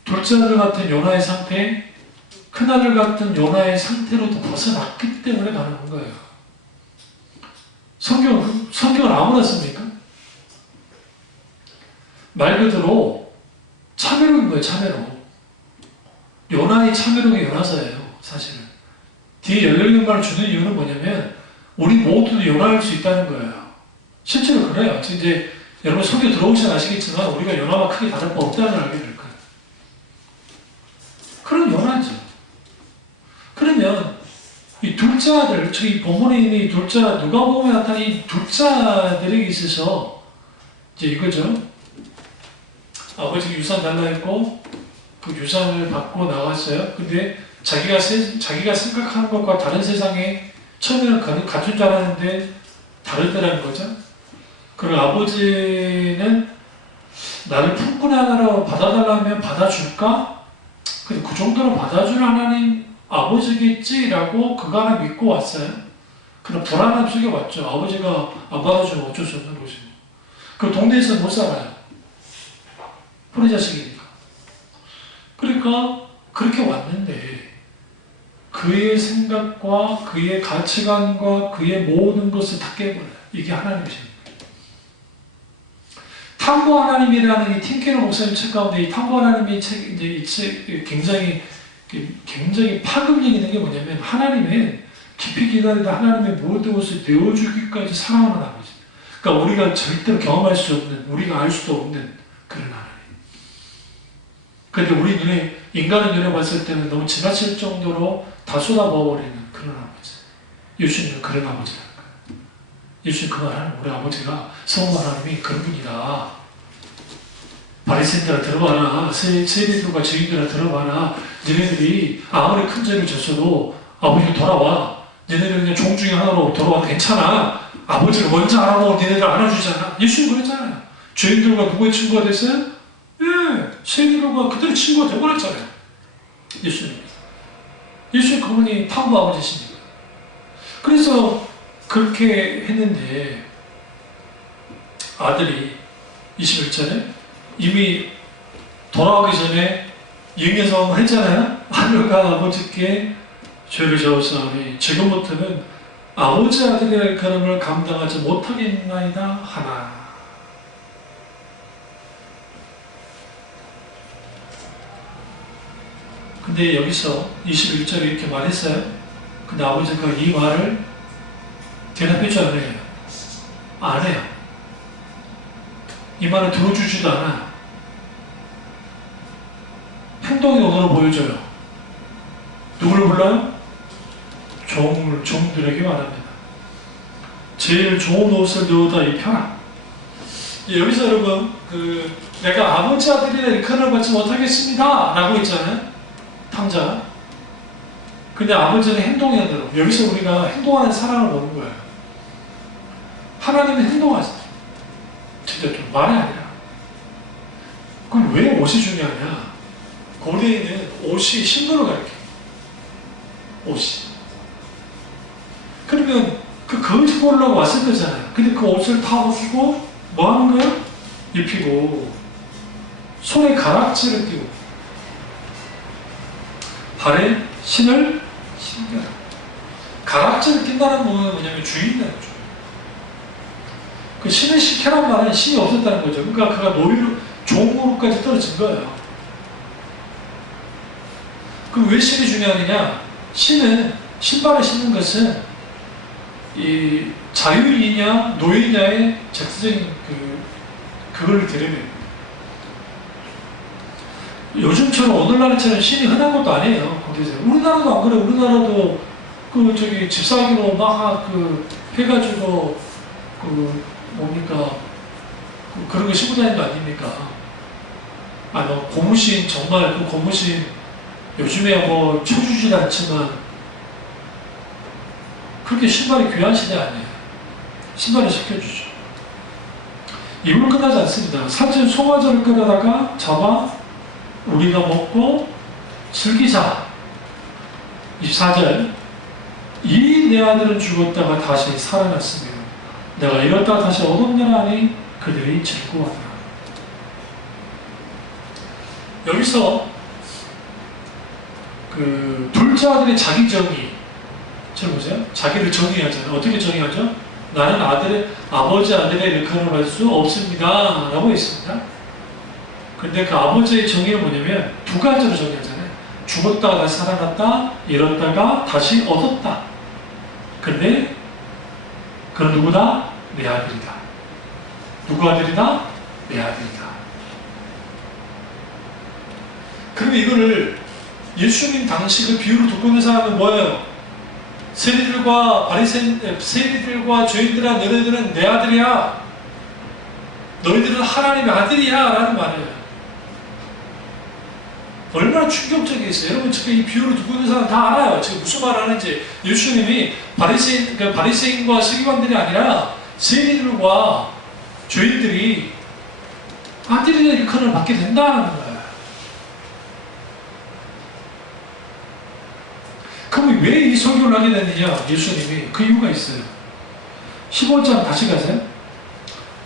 둘째 아들 같은 연하의 상태, 큰아들 같은 연하의 상태로도 벗어났기 때문에 가능한 거예요. 성경은 아무나 씁니까? 말 그대로 참회록인 거예요, 참회록. 연하의 참회록이 연하서예요, 사실은. 뒤에 열렬연말을 주는 이유는 뭐냐면, 우리 모두도 연하할 수 있다는 거예요. 실제로 그래요. 이제 여러분 성경 들어오시면 아시겠지만 우리가 연하와 크게 다를 바 없다는 걸 알게 될 거예요. 그럼 연하죠. 그러면 이 둘째 아들, 저희 본문에 있는 이 둘째 아들, 누가복음에 나타난 이 둘째 아들에게 있어서 이제 이거죠. 아버지가 유산 달라 했고 그 유산을 받고 나왔어요. 근데 자기가 생각하는 것과 다른 세상에 처음에는 갖춘 줄 알았는데 다르더라는 거죠. 그리고 아버지는 나를 품꾼 하나로 받아달라면 받아줄까? 근데 그 정도로 받아줄 하나님 아버지겠지라고 그가 하나 믿고 왔어요. 그럼 불안함 속에 왔죠. 아버지가 안 받아주면 어쩔 수 없는 것이고. 그럼 동네에서 못 살아요. 혼의 자식이니까. 그러니까 그렇게 왔는데 그의 생각과 그의 가치관과 그의 모든 것을 다 깨버려요. 이게 하나님이십니다. 탐구 하나님이라는 이 팀케러 목사님 책 가운데 이 탐구 하나님의 책, 이제 이 책 굉장히 파급력 있는 게 뭐냐면 하나님은 깊이 기다리다 하나님의 모든 것을 내어주기까지 사랑하는 아버지. 그러니까 우리가 절대로 경험할 수 없는, 우리가 알 수도 없는 그런 하나님. 그런데 우리 눈에, 인간의 눈에 봤을 때는 너무 지나칠 정도로 다 쏟아부어버리는 그런 아버지. 예수님은 그런 아버지라는 거예요. 예수님 그 말하는 우리 아버지가 성부 하나님이 그런 분이다. 바리새인들아 들어봐라. 세리들과 죄인들아 들어봐라. 너네들이 아무리 큰 죄를 졌어도 아버지가 돌아와. 너네들 그냥 종 중에 하나로 돌아와도 괜찮아. 아버지를 먼저 알아보고 너네들 안아주잖아. 예수님 그랬잖아요. 죄인들과 누구의 친구가 됐어요? 예, 세리들과 그들의 친구가 되어버렸잖아요. 예수님. 예수님 그분이 타고 아버지시니까. 그래서 그렇게 했는데 아들이 21절에 이미 돌아오기 전에 영예성을 했잖아요. 하늘과 아버지께 죄를 지었사오니 지금부터는 아버지 아들의 걸음을 감당하지 못하겠나이다 하나. 근데 여기서 21절에 이렇게 말했어요. 근데 아버지가 이 말을 대답해 줄 안 해요. 안 해요. 이 말을 들어주지도 않아. 행동이 오늘은 보여줘요. 누구를 불러요? 종들에게 말합니다. 제일 좋은 옷을 넣어다 입혀라. 여기서 여러분, 내가 아버지 아들이라 일컬음을 받지 못하겠습니다. 라고 했잖아요. 탐자. 근데 아버지는 행동이 안 되고, 여기서 우리가 행동하는 사람을 보는 거예요. 하나님은 행동하세요. 진짜 좀 말이 아니라. 그럼 왜 옷이 중요하냐? 고대에는 옷이 신분을 가리켜요. 옷이. 그러면 그 거짓 보려고 왔을 거잖아요. 근데 그 옷을 다 벗고 뭐 하는 거예요? 입히고 손에 가락지를 띄고 발에 신을 신겨라. 가락지를 낀다는 건 뭐냐면 주인이라는 거죠. 그 신을 시켜란 말은 신이 없었다는 거죠. 그러니까 그가 노예로 종으로까지 떨어진 거예요. 그럼 왜 신이 중요하느냐? 신발을 신는 것은 이 자유이냐 노예냐의 적극적인 그걸 드러내요. 요즘처럼 오늘날처럼 신이 흔한 것도 아니에요. 우리나라도 안 그래. 우리나라도 집사기로 막 해가지고 뭡니까 그런 거 신고 다니는 거 아닙니까? 고무신 정말 그 고무신 요즘에 뭐 쳐주진 않지만 그렇게 신발이 귀한 시대 아니에요. 신발을 시켜주죠. 이불 끝나지 않습니다. 살찐 송아지를 끌어다가 잡아 우리가 먹고 즐기자. 24절 이 내 아들은 죽었다가 다시 살아났으며 내가 이렇다 다시 얻었느라 하니 그들이 즐거워하더라. 여기서 둘째 아들의 자기 정의 보세요. 자기를 정의하잖아요. 어떻게 정의하죠? 나는 아버지 아들의 일컬음을 받을 수 없습니다. 라고 했습니다. 근데 그 아버지의 정의는 뭐냐면 두 가지로 정의하잖아요. 죽었다가 다시 살아났다, 잃었다가 다시 얻었다. 근데 그건 누구다? 내 아들이다. 누구 아들이다? 내 아들이다. 그러면 이거를 예수님 당시 그 비유를 듣고 있는 사람은 뭐예요? 세리들과 죄인들아 너희들은 내 아들이야. 너희들은 하나님의 아들이야 라는 말이에요. 얼마나 충격적이겠어요. 여러분 지금 이 비유를 듣고 있는 사람 다 알아요. 지금 무슨 말 하는지. 예수님이 바리새인과 서기관들이 아니라 세리들과 죄인들이 아들이라 일컬음을 받게 된다는 거예요. 그럼 왜 이 설교를 하게 됐느냐? 예수님이 그 이유가 있어요. 15장 다시 가세요.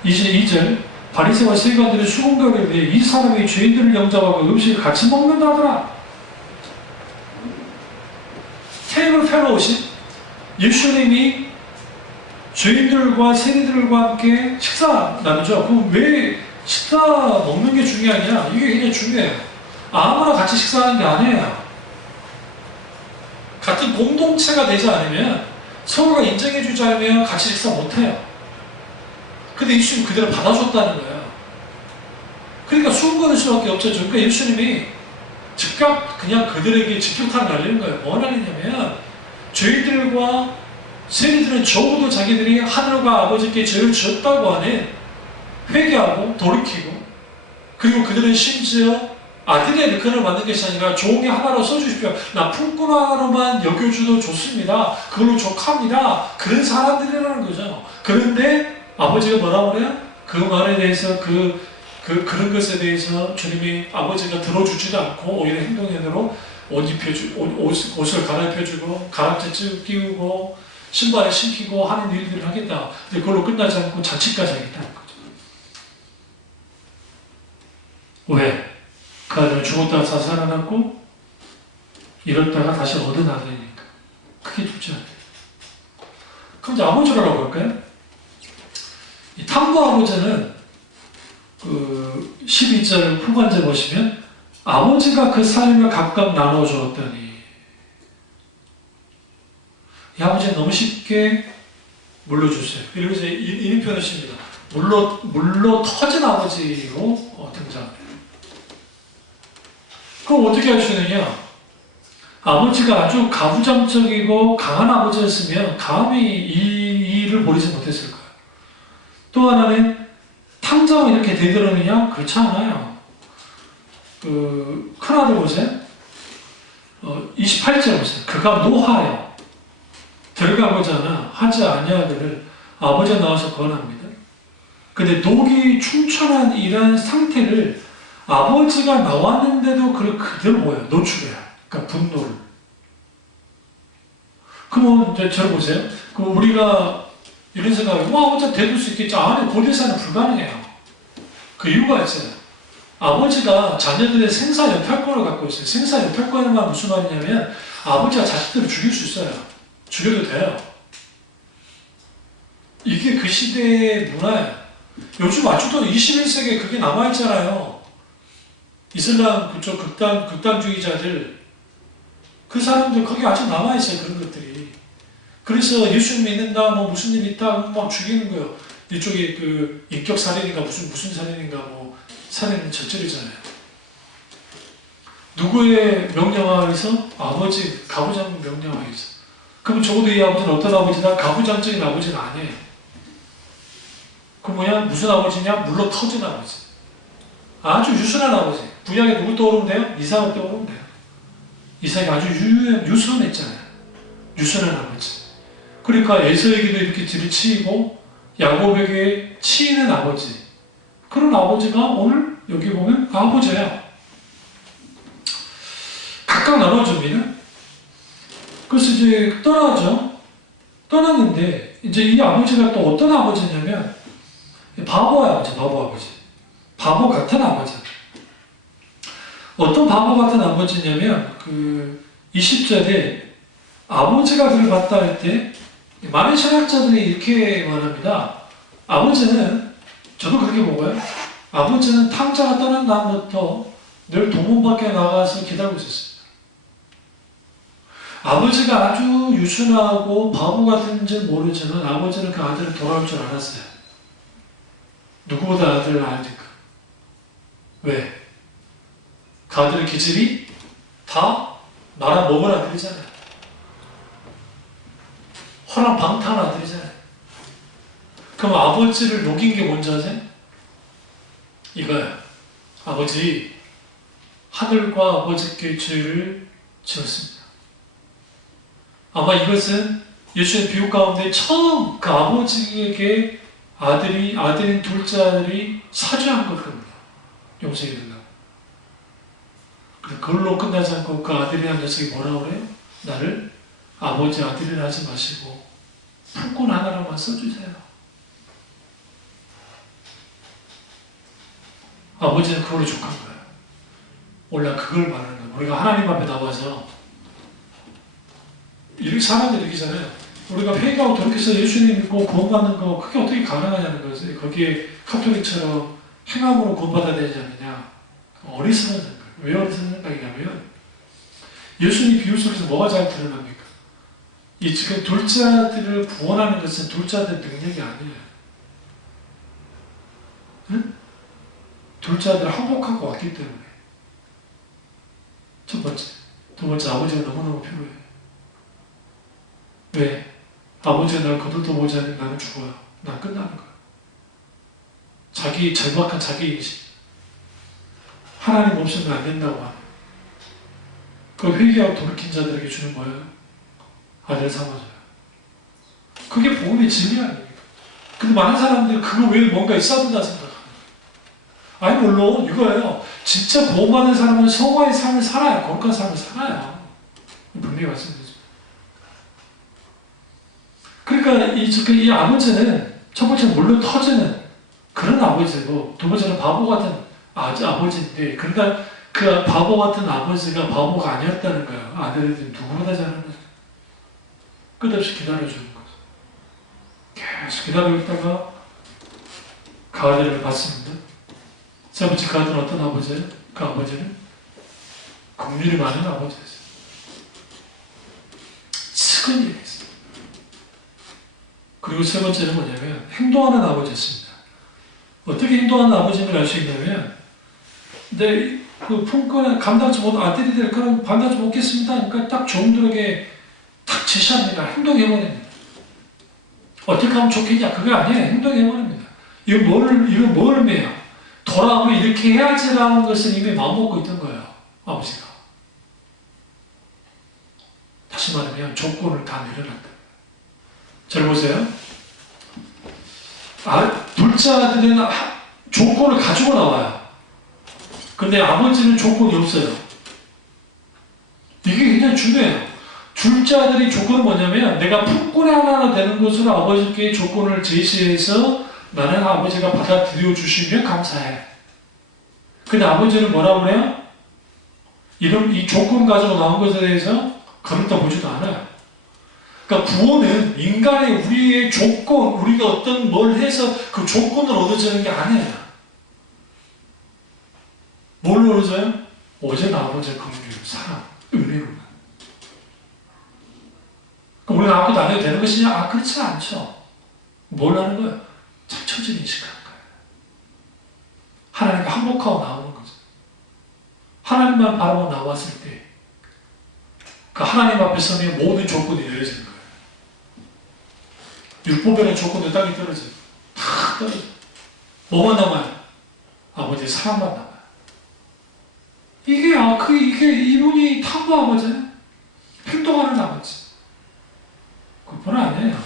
이제 2절 바리새와 서기관들이 수군거리에 대해 이 사람이 죄인들을 영접하고 음식을 같이 먹는다 하더라. 테이블 펠로우십 예수님이 죄인들과 세리들과 함께 식사 나누죠. 그럼 왜 식사 먹는 게 중요하냐? 이게 굉장히 중요해요. 아무나 같이 식사하는 게 아니에요. 같은 공동체가 되지 않으면 서로가 인정해주지 않으면 같이 식사 못해요. 근데 예수님 그대로 받아줬다는 거예요. 그러니까 수군거릴 수밖에 없죠. 그러니까 예수님이 즉각 그냥 그들에게 직격탄을 날리는 거예요. 뭐 날리냐면 죄인들과 세리들은 적어도 자기들이 하늘과 아버지께 죄를 지었다고 하는 회개하고 돌이키고 그리고 그들은 심지어 아들의 르칸을 받는 것이 아니라 종이 하나로 써주십시오. 나 품꾼 하나로만 여겨줘도 좋습니다. 그걸로 족합니다. 그런 사람들이라는 거죠. 그런데 아버지가 뭐라고 그래요? 그 말에 대해서 그런 것에 대해서 주님이 아버지가 들어주지도 않고 오히려 행동연으로 옷을 갈아입혀주고 가락지 끼우고 신발에 신기고 하는 일들을 하겠다. 근데 그걸로 끝나지 않고 자칫까지 하겠다는 거죠. 왜? 그 아들은 죽었다가 살아났고 이렇다가 다시 얻은 아들이니까 그게 좋지 않아요. 그럼 이제 아버지라고 할까요? 이 탐구 아버지는 그 12절 후반절 보시면 아버지가 그 삶을 각각 나눠 주었더니 이 아버지는 너무 쉽게 물려주세요. 그리고 이제 이 표현을 씁니다. 물로 터진 아버지로 등장합니다. 그럼 어떻게 할 수 있느냐? 아버지가 아주 가부장적이고 강한 아버지였으면 감히 이 일을 버리지 못했을 거예요. 또 하나는 탐정을 이렇게 되들었느냐? 그렇지 않아요. 큰아들 보세요. 28절 보세요. 그가 노하여 들어가고자 하지 아니하기를 아버지가 나와서 권합니다. 근데 녹이 충천한 이런 상태를 아버지가 나왔는데도 그걸 그대로 뭐예요? 노출해요. 그러니까 분노를. 그러면 이제 저를 보세요. 그럼 우리가 이런 생각을 아버지가 대들 수 있겠죠. 아니, 고대사는 불가능해요. 그 이유가 있어요. 아버지가 자녀들의 생사 여탈권을 갖고 있어요. 생사 여탈권은 무슨 말이냐면 아버지가 자식들을 죽일 수 있어요. 죽여도 돼요. 이게 그 시대의 문화예요. 요즘 아직도 21세기에 그게 남아있잖아요. 이슬람 그쪽 극단주의자들 그 사람들 거기 아직 남아있어요. 그런 것들이. 그래서 예수 믿는다 뭐 무슨 일 있다 막 죽이는 거예요. 이쪽에 그 인격 살인인가 무슨 살인인가 뭐 살인은 저질이잖아요. 누구의 명령하에서? 아버지 가부장 명령하에서. 그럼 적어도 이 아버지는 어떤 아버지다? 가부장적인 아버지는 아니에요. 그 뭐야? 무슨 아버지냐? 물로 터진 아버지. 아주 유순한 아버지. 구약에 누구 떠오르면 돼요? 이삭을 떠오르면 돼요. 이삭이 아주 유순했잖아요. 유순한 아버지. 그러니까 에서에게도 이렇게 들이치이고 야곱에게 치이는 아버지. 그런 아버지가 오늘 여기 보면 아버지예요. 각각 나눠줍니다. 그래서 이제 떠나죠. 떠났는데 이제 이 아버지가 또 어떤 아버지냐면 바보 아버지, 바보 아버지. 바보 같은 아버지. 어떤 바보 같은 아버지냐면 그 20절에 아버지가 그를 봤다 할 때 많은 신학자들이 이렇게 말합니다. 아버지는 저도 그렇게 보고요. 아버지는 탕자가 떠난 다음부터 늘 동문 밖에 나가서 기다리고 있었습니다. 아버지가 아주 유순하고 바보 같은지 모르지만 아버지는 그 아들을 돌아올 줄 알았어요. 누구보다 아들을 아니까. 왜? 그 아들의 기질이 다 말아먹은 아들이잖아요. 호랑방탕한 아들이잖아요. 그럼 아버지를 녹인 게 뭔지 아세요? 이거야. 아버지, 하늘과 아버지께 죄를 지었습니다. 아마 이것은 예수의 비유 가운데 처음 그 아버지에게 아들인 둘째 아들이 사죄한 걸 겁니다. 용서해 달라고. 그걸로 끝나지 않고 그 아들이라는 녀석이 뭐라고 그래요? 나를 아버지 아들이라 하지 마시고 품꾼 하나로만 써주세요. 아버지는 그걸로 족한 거예요. 원래 그걸 말하는 거예요. 우리가 하나님 앞에 나와서 이렇게 사람들이 얘기잖아요. 우리가 회개하고 돌이켜서 예수님 믿고 구원받는 거 그게 어떻게 가능하냐는 거지. 거기에 카톨릭처럼 행함으로 구원받아야 되지 않느냐. 어리석은 생각. 왜 어리석은 생각이냐면 예수님 비유 속에서 뭐가 잘 드러납니까? 이 지금 둘째 아들을 구원하는 것은 둘째 아들 능력이 아니에요. 응? 둘째 아들을 항복하고 왔기 때문에. 첫 번째. 두 번째, 아버지가 너무너무 필요해요. 왜? 아버지가 날 거들떠 보지 않으면 나는 죽어요. 난 끝나는 거야. 자기 절박한 자기 인식. 하나님 없으면 안 된다고 하는. 그 회개하고 돌이킨 자들에게 주는 거예요. 아들 삼아줘요. 그게 복음의 진리 아닙니까? 근데 많은 사람들이 그거 외에 뭔가 있어야 생각합니다. 아니 물론 이거예요. 진짜 복음받는 사람은 성화의 삶을 살아야, 거룩한 삶을 살아야. 분명히 말씀드리죠. 그러니까 이 아버지는 첫 번째는 물론 터지는 그런 아버지고, 두 번째는 바보 같은 아버지인데, 그러니까 그 바보 같은 아버지가 바보가 아니었다는 거예요. 아들들이 누구보다 잘하는 거죠. 끝없이 기다려주는 거죠. 계속 기다리고 있다가 그 아들을 받습니다. 세 번째 그 아들은 어떤 아버지예요? 그 아버지는 긍휼이 많은 아버지였어요. 측은히 했어요. 그리고 세 번째는 뭐냐면 행동하는 아버지였습니다. 어떻게 행동하는 아버지인지 알 수 있냐면, 내 그 품권에 감당하지 못, 아들이 될 거는 감당하지 못겠습니다. 그러니까 딱 종들에게 딱 제시합니다. 행동해버립니다. 어떻게 하면 좋겠냐? 그게 아니에요. 행동해버립니다. 이거 뭘 매요? 돌아오면 이렇게 해야지라는 것을 이미 마음먹고 있던 거예요. 아버지가. 다시 말하면 조건을 다 내려놨다. 잘 보세요. 둘째 아들은 조건을 가지고 나와요. 근데 아버지는 조건이 없어요. 이게 굉장히 중요해요. 둘째 아들의 조건은 뭐냐면, 내가 품꾼의 하나가 되는 것으로 아버지께 조건을 제시해서 나는 아버지가 받아들여 주시면 감사해. 근데 아버지는 뭐라고 그래요? 이 조건 가지고 나온 것에 대해서 거르다 보지도 않아요. 그러니까 구원은 인간의 우리의 조건, 우리가 어떤 뭘 해서 그 조건을 얻어지는 게 아니에요. 뭘로 얻어져요? 오직 아버지의 긍휼, 사랑, 은혜로만. 그럼 우리가 아무것도 안 해도 되는 것이냐? 그렇지 않죠. 뭘 하는 거예요? 처지를 인식하는 거예요. 하나님과 항복하고 나오는 거죠. 하나님만 바라보고 나왔을 때, 그 하나님 앞에 서면 모든 조건이 내려지는 거예요. 율법에는 조건도 땅이 떨어져요. 다 떨어져요. 뭐만 남아요? 아버지의 사랑만 남아요. 이게 이분이 탐구 아버지, 행동하는 아버지. 그뿐 아니에요.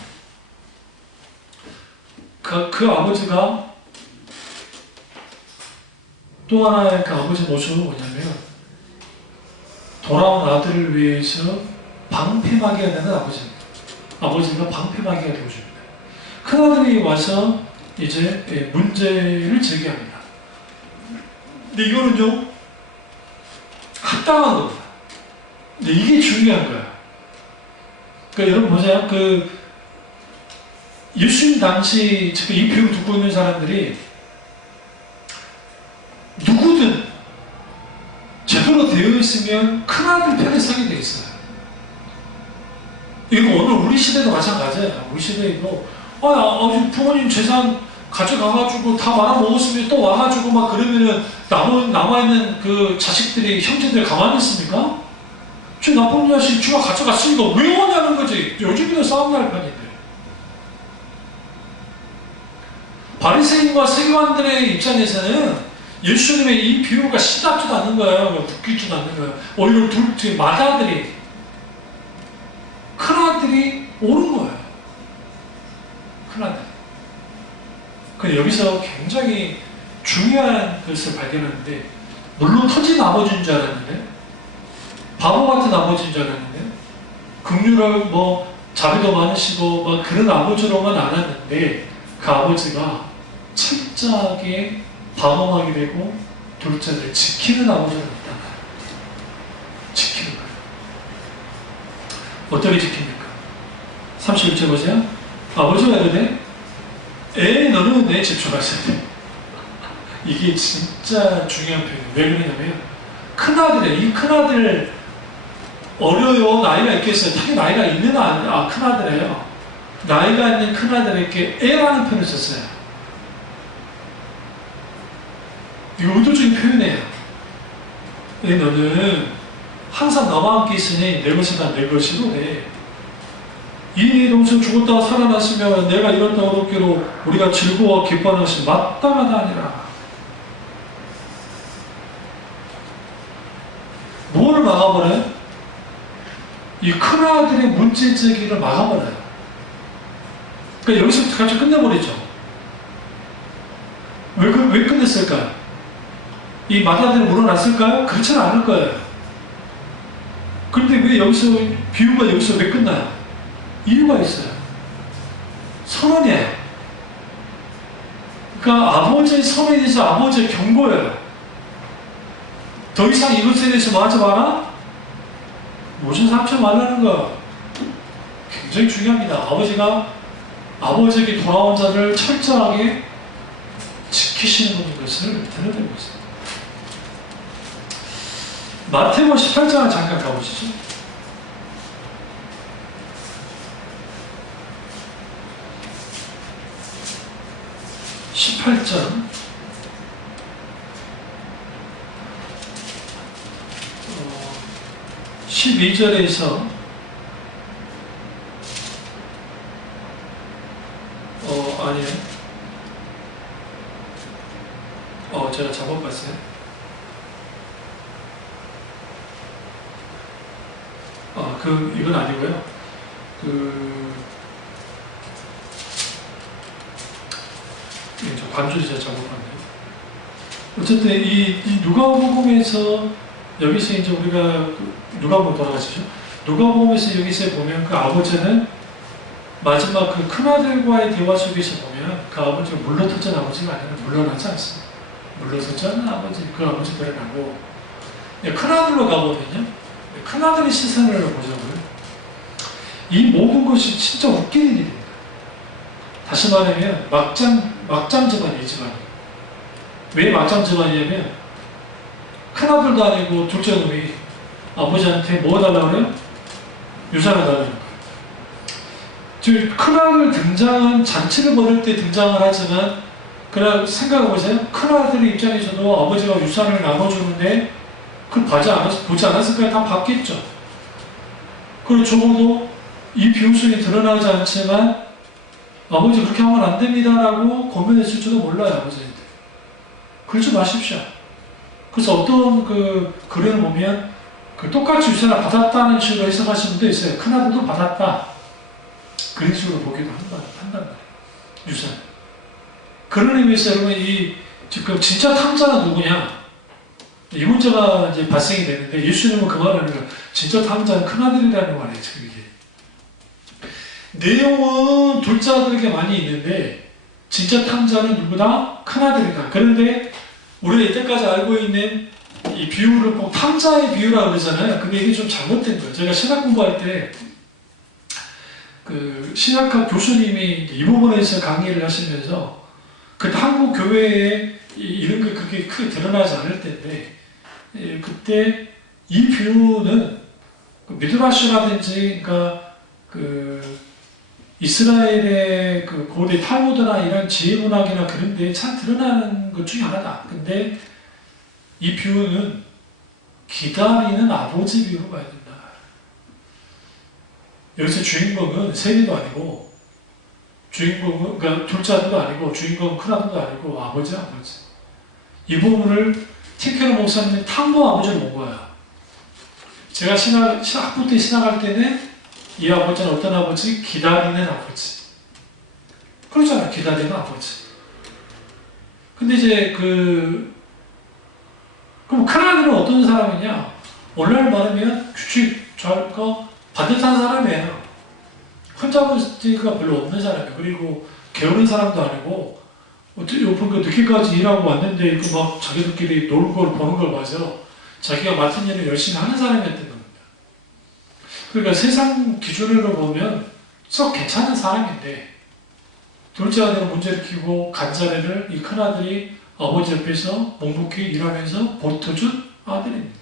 그 아버지가 또 하나의 그 아버지 모습은 뭐냐면, 돌아온 아들을 위해서 방패막이가 되는 아버지입니다. 아버지가 방패막이가 되어줍니다. 큰아들이 와서 이제 문제를 제기합니다. 근데 이거는요, 합당한 겁니다. 근데 이게 중요한 거야. 그러니까 여러분 보세요. 예수님 당시 지금 이 표현을 듣고 있는 사람들이 누구든 제대로 되어 있으면 큰아들 편에 서게 되어 있어요. 이거 오늘 우리 시대도 마찬가지예요. 우리 시대에도 부모님 재산 가져가가지고 다 말아먹었으면 또 와가지고 막 그러면은 남아있는 그 자식들이, 형제들 가만히 있습니까? 저 나쁜 자식 주가 가져갔으니까 왜 오냐는 거지. 요즘에도 싸움 날 편인데. 바리새인과 세교관들의 입장에서는 예수님의 이 비유가 시답지도 않는 거예요. 웃기지도 않는 거예요. 오히려 둘째 맏아들이, 큰아들이 옳은 거예요. 큰아들. 근데 여기서 굉장히 중요한 것을 발견하는데, 물론 터진 아버지인 줄 알았는데, 바보 같은 아버지인 줄 알았는데, 긍휼을 자비도 많으시고 막 그런 아버지로만 알았는데, 그 아버지가 철저하게 방어하게 되고 둘째를 지키는 아버지가 있다는, 지키는 거예요. 어떻게 지킵니까? 31절 보세요. 아버지가 이러네, 너는 내 집중하셔야 돼. 이게 진짜 중요한 표현이에요. 왜 그러냐면, 큰아들이에요. 이 큰아들 어려요. 나이가 있겠어요. 특히 나이가 있는 큰아들이에요. 나이가 있는 큰아들에게 애라는 표현을 썼어요. 이거 의도적인 표현이에요. 너는 항상 나와 함께 있으니 내 것이 다 내 것이로 해. 이 동생 죽었다가 살아났으면 내가 이렇다 어렵기로 우리가 즐거워 기뻐하는 것이 마땅하다 아니라. 뭐를 막아버려요? 이 큰아들의 문제 제기를 막아버려요. 그러니까 여기서 갑자기 끝내버리죠. 왜 끝냈을까요? 이 맏아들이 물어났을까요? 그렇지는 않을 거예요. 그런데 왜 여기서, 비유가 여기서 왜 끝나요? 이유가 있어요. 선언이에요. 그러니까 아버지의 선언에 대해서 아버지의 경고예요. 더 이상 이것에 대해서 뭐 하지 마라? 모션 삼지 말라는 거 굉장히 중요합니다. 아버지가 아버지에게 돌아온 자를 철저하게 지키시는 분인 것을 드러내고 있습니다. 마태복음 18장을 잠깐 가보시죠. (18장) 12절에서 아니에요. 제가 잘못 봤어요. 이건 아니고요. 저 관줄이 제가 잘못 봤네요. 어쨌든 이 누가복음에서 여기서 이제 우리가 누가복음 돌아가시죠. 누가복음에서 여기서 보면 그 아버지는 마지막 그 큰아들과의 대화 속에서 보면 그 아버지가 물러터진 아버지가 아니라 물러나지 않습니다. 물러서지 아버지, 그 아버지 드러나고 큰아들로 가거든요. 큰아들의 시선을 보자고요. 이 모든 것이 진짜 웃기는 일입니다. 다시 말하면 막장 집안이에요, 집안이. 왜 막장 집안이냐면 큰아들도 아니고 둘째 놈이 아버지한테 뭐 해달라고 그래요? 유산을 달라는 거예요. 즉 큰아들 등장은 잔치를 벌일 때 등장을 하지만 그냥 생각해보세요. 큰아들의 입장에서도 아버지가 유산을 나눠주는데 그걸 보지 않았을까요? 다 봤겠죠. 그리고 적어도 이 비유 속에 드러나지 않지만 아버지 그렇게 하면 안 됩니다라고 권면했을지도 몰라요. 아버지한테. 그러지 마십시오. 그래서 어떤 글을 보면 똑같이 유산을 받았다는 식으로 해석하시는 분도 있어요. 큰아들도 받았다. 그런 식으로 보기도 한단 말이에요. 유산. 그런 의미에서 여러분 지금 진짜 탕자는 누구냐? 이 문제가 이제 발생이 되는데 예수님은 그 말을 하는 거예요. 진짜 탕자는 큰아들이라는 말이에요. 지금 이게. 내용은 둘째 아들에게 많이 있는데 진짜 탕자는 누구다? 큰아들이다. 그런데 우리가 이때까지 알고 있는 이 비유를 꼭 탕자의 비유라고 그러잖아요. 근데 이게 좀 잘못된 거예요. 제가 신학 공부할 때 신학학 교수님이 이 부분에서 강의를 하시면서 그때 한국 교회에 이런 게 그렇게 크게 드러나지 않을 때인데 그때 이 비유는 미드라시라든지 그러니까 이스라엘의 고대 탈무드나 이런 지혜문학이나 그런 데에 참 드러나는 것 중에 하나다. 근데 이 비유는 기다리는 아버지 비유로 봐야 된다. 여기서 주인공은 세리도 아니고 주인공은 그러니까 둘째 아들도 아니고 주인공은 큰아들도 아니고 아버지. 이 부분을 팅케르 목사님이 탕모 아버지를 본 거예요. 제가 학부 때 신학할 때는 이 아버지는 어떤 아버지? 기다리는 아버지. 그렇잖아요. 기다리는 아버지. 근데 이제 그럼 큰아들은 어떤 사람이냐? 오늘날 말하면 규칙 반듯한 사람이에요. 혼자가 별로 없는 사람이에요. 그리고 게으른 사람도 아니고 늦게까지 일하고 왔는데 막 자기들끼리 놀 걸 보는 걸 봐서 자기가 맡은 일을 열심히 하는 사람이었던 겁니다. 그러니까 세상 기준으로 보면 썩 괜찮은 사람인데 둘째 아들은 문제를 키고 간사례를 이 큰아들이 아버지 옆에서 묵묵히 일하면서 보태준 아들입니다.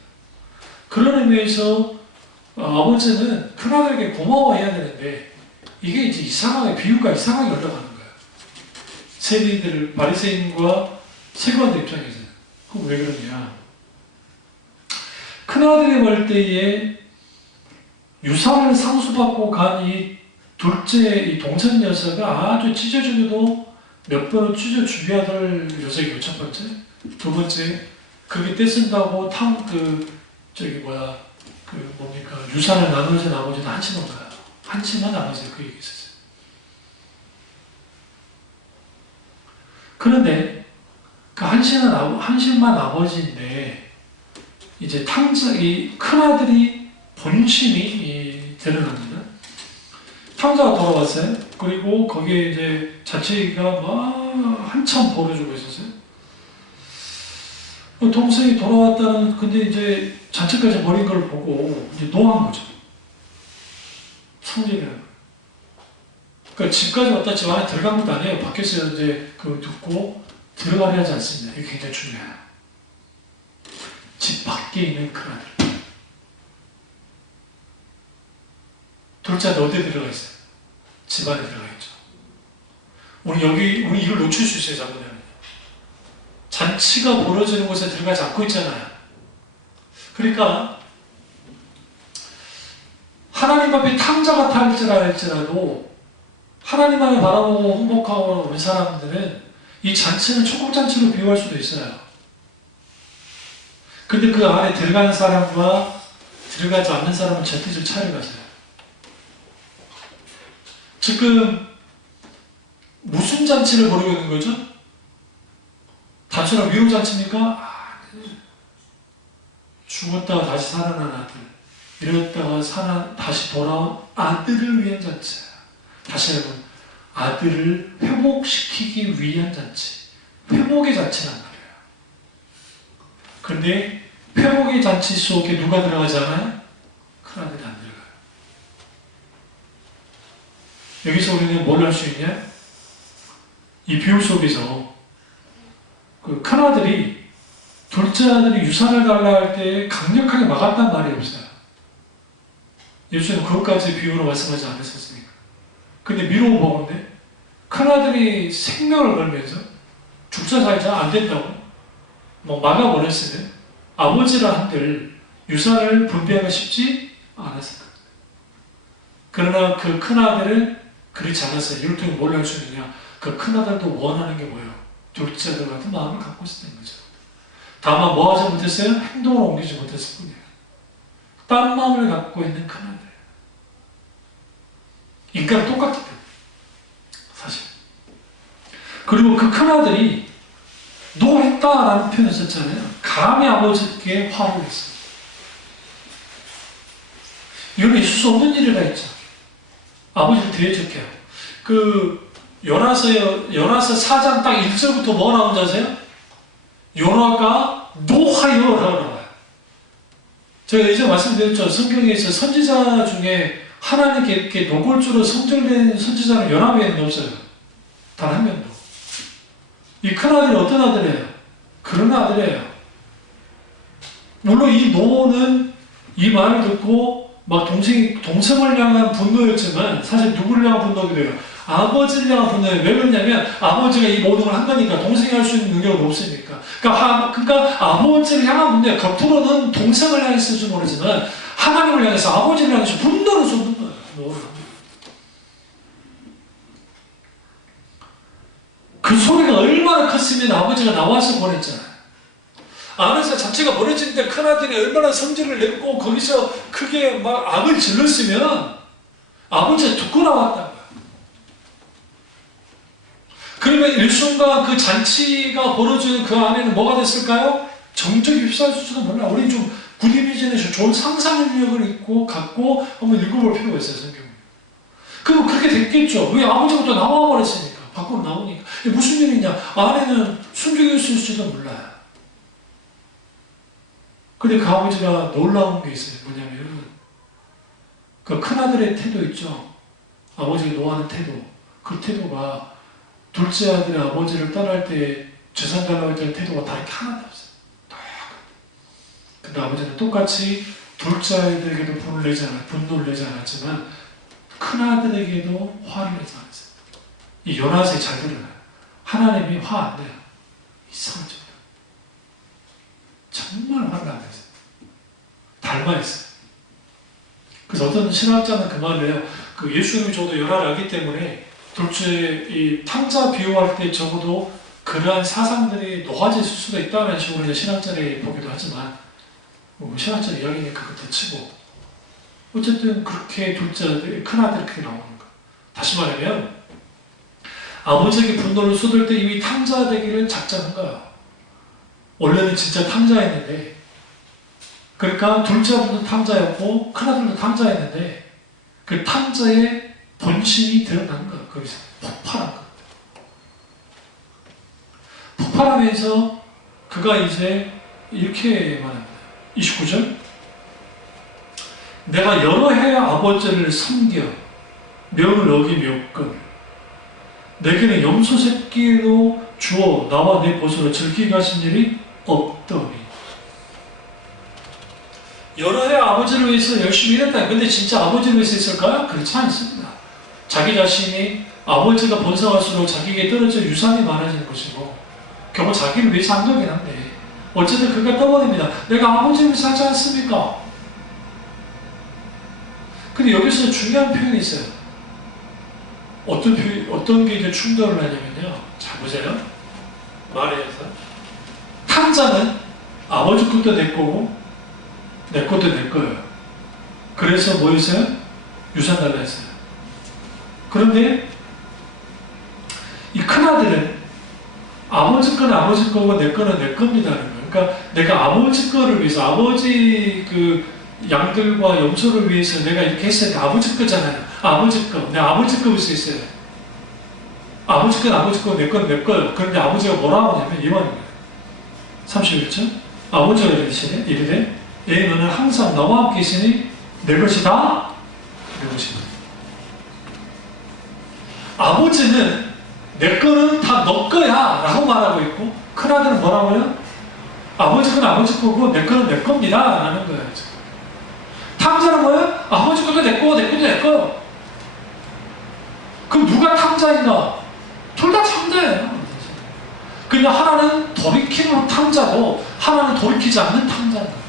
그런 의미에서 아버지는 큰아들에게 고마워해야 되는데 이게 이제 비유가 이상하게 흘러가는 거예요. 세리들, 바리새인과 세관들 입장에서는. 그럼 왜 그러냐? 큰아들이 볼 때에 유산을 상수받고 간 이 둘째 이 동생 녀석가 아주 찢어주기도 몇 번은 찢어주어야 될 녀석이고 첫 번째. 두 번째, 그게 떼쓴다고 그 뭡니까 유산을 나누어진 아버지는 한심한 거야. 한심한 아버지 그 얘기 있었어요. 그런데 그 한심한 아버지인데 이제 이 큰아들이 본심이 드러납니다. 탕자가 돌아왔어요. 그리고 거기에 이제 자치가 막 한참 벌어지고 있었어요. 동생이 돌아왔다는, 근데 이제 자체까지 버린 걸 보고 이제 노한 거죠. 성질이라는. 그러니까 집까지 왔다 집 안에 들어간 것도 아니에요. 밖에서 이제 그 듣고 들어가려 하지 않습니다. 이게 굉장히 중요해요. 집 밖에 있는 그 아들. 둘째 아들 어디에 들어가 있어요? 집 안에 들어가 있죠. 우리 이걸 놓칠 수 있어요, 잘못하면. 잔치가 벌어지는 곳에 들어가지 않고 있잖아요. 그러니까 하나님 앞에 탕자 같아 할지라도 하나님 안에 바라보고 행복하고 온 사람들은 이 잔치는 초국잔치로 비유할 수도 있어요. 근데 그 안에 들어가는 사람과 들어가지 않는 사람은 절대적 차이가 있어요. 지금 무슨 잔치를 벌이고 있는 거죠? 단순한 위로잔치입니까? 죽었다가 다시 살아난 아들, 이랬다가 다시 돌아온 아들을 위한 잔치. 다시 한번 아들을 회복시키기 위한 잔치, 회복의 잔치란 말이에요. 그런데 회복의 잔치 속에 누가 들어가잖아요? 큰아들이 안 들어가요. 여기서 우리는 뭘 할 수 있냐? 이 비유 속에서 그 큰아들이 둘째 아들이 유산을 달라 할 때 강력하게 막았단 말이 없어요. 예수님은 그것까지 비유로 말씀하지 않으셨으니까. 근데 미루어 보건데 큰아들이 생명을 걸면서 죽자 살자 안 된다고 막아버렸으면 아버지라 한들 유산을 분배하기가 쉽지 않았을 거예요. 그러나 그 큰아들은 그렇지 않았어요. 이럴 때 뭘 할 수 있느냐? 그 큰아들도 원하는 게 뭐예요? 둘째 아들 같은 마음을 갖고 있었던 거죠. 다만 뭐 하지 못했어요? 행동을 옮기지 못했을 뿐이에요. 다른 마음을 갖고 있는 큰아들. 인간은 똑같아요. 사실. 그리고 그 큰아들이 노했다라는 표현을 썼잖아요. 감히 아버지께 화를 냈어요. 이건 있을 수 없는 일이라 했죠. 아버지를 대적해요. 그 요나서 4장 딱 1절부터 뭐가 나온지 아세요? 요나가 노하여라고 나와요. 제가 예전에 말씀드렸죠. 성경에서 선지자 중에 하나님께 이렇게 노골적으로 성절된 선지자는 요나 외에는 없어요. 단 한 명도. 이 큰아들이 어떤 아들이에요? 그런 아들이에요. 물론 이 노는 이 말을 듣고 막 동생을 향한 분노였지만 사실 누구를 향한 분노기도 해요? 아버지를 향한 분노예요. 왜 그러냐면 아버지가 이 모든 걸 한 거니까 동생이 할 수 있는 능력은 없으니까. 그러니까 아버지를 향한 분노예요. 겉으로는 동생을 향했을지 모르지만 하나님을 향해서 아버지를 향해서 분노를 쏟는 거예요. 그 소리가 얼마나 컸으면 아버지가 나와서 보냈잖아요. 안에서 자체가 벌어질 때 큰아들이 얼마나 성질을 냈고 거기서 크게 막 악을 질렀으면 아버지가 듣고 나왔다고요. 그러면 일순간 그 잔치가 벌어지는 그 안에는 뭐가 됐을까요? 정적이 휩싸였을지도 몰라. 우리는 좀 굿이미지에서 좋은 상상력을 갖고 한번 읽어볼 필요가 있어요, 성경을. 그럼 그렇게 됐겠죠. 왜 아버지가 또 나와버렸으니까. 밖으로 나오니까. 무슨 일이냐. 안에는 순종이었을지도 몰라요. 근데 그 아버지가 놀라운 게 있어요. 뭐냐면 그 큰아들의 태도 있죠. 아버지가 노하는 태도. 그 태도가 둘째 아들이 아버지를 떠날 때 재산 달라고 했던 태도가 다른 게 하나도 없어요. 근데 아버지는 똑같이 둘째 아들에게도 분노를 내지 않았지만 큰아들에게도 화를 내지 않았어요. 이 요나서에 잘 들어요. 하나님이 화 안 내요. 이상하죠. 정말 화를 안 내세요. 닮아있어요. 그래서 어떤 신학자는 그 말을 해요. 그 예수님이 저도 열화를 하기 때문에 둘째 이 탕자 비유할 때 적어도 그러한 사상들이 놓아질 수가 있다는 식으로 신학자들이 보기도 하지만 신학자 이야기니까 그거 치고 어쨌든 그렇게 둘째 아들, 큰 아들이 그렇게 나오는 거예요. 다시 말하면 아버지에게 분노를 쏟을 때 이미 탕자 되기를 작정한 거야. 원래는 진짜 탕자였는데, 그러니까 둘째 아들도 탕자였고 큰 아들도 탕자였는데 그 탕자의 본심이 드러난 거야. 거기서 폭발한 거야. 폭발하면서 그가 이제 이렇게 말합니다. 29절, 내가 여러 해 아버지를 섬겨 명을 어기며 내게는 염소 새끼로 주어 나와 내 보수로 즐기게 하신 일이 없더니. 여러 해 아버지를 위해서 열심히 일했다. 근데 진짜 아버지를 위해서 했을까요? 그렇지 않습니다. 자기 자신이 아버지가 번성할수록 자기에게 떨어져 유산이 많아지는 것이고 결국 자기를 위해서 한 거긴 한데 어쨌든 그가 떠버립니다. 내가 아버지를 위해서 하지 않습니까? 근데 여기서 중요한 표현이 있어요. 어떤 게 이제 충돌을 하냐면요. 자, 보세요. 말해서. 탕자는 아버지 것도 내 거고, 내 것도 내 거예요. 그래서 뭐 했어요? 유산 달라 했어요. 그런데, 이 큰아들은 아버지 거는 아버지 거고, 내 거는 내 겁니다라는 거예요. 그러니까 내가 아버지 거를 위해서, 아버지 그 양들과 염소를 위해서 내가 이렇게 했어요. 아버지 거잖아요. 아버지 거. 내 아버지 거 위해서 했어요. 아버지 건 아버지 거, 내 건 내 거예요. 그런데 아버지가 뭐라고 하냐면 이 말입니다. 31절. 아버지가 이르되 너는 항상 나와 함께 있으니 내 것이다. 내 것이다. 아버지는 내 거는 다 너 거야 라고 말하고 있고 큰아들은 뭐라고 해요? 아버지 건 아버지 거고 내 거는 내 겁니다 라는 거예요. 탕자는 뭐예요? 아버지 것도 내 거고 내 것도 내 거예요. 그럼 누가 탕자인가? 둘 다 탕자예요. 근데 하나는 돌이키는 탕자고 하나는 돌이키지 않는 탕자인 거예요.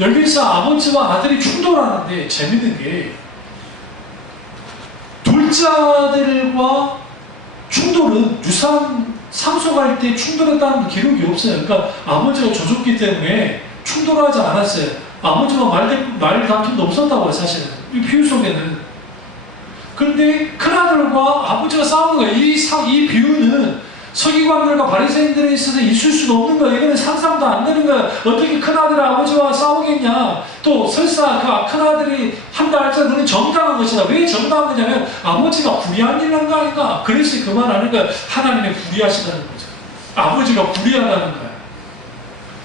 여기서 아버지와 아들이 충돌하는데 재밌는 게 둘째 아들과 충돌은 유산 상속할 때 충돌했다는 기록이 없어요. 그러니까 아버지가 조졌기 때문에 충돌하지 않았어요. 아버지와 말 다툼도 없었다고요. 사실은 이 비유 속에는. 그런데 큰아들과 아버지가 싸우는 거예요. 이 비유는 서기관들과 바리새인들에 있어서 있을 수도 없는 거예요. 이거는 상상도 안 되는 거예요. 어떻게 큰아들이 아버지와 싸우겠냐. 또 설사 그 큰아들이 한다 할지라도 그는 정당한 것이다. 왜 정당한 거냐면 아버지가 불의한 일을 한 거 아닌가. 그래서 그 말 하는 거예요. 하나님의 불의하시다는 거죠. 아버지가 불의하다는 거예요.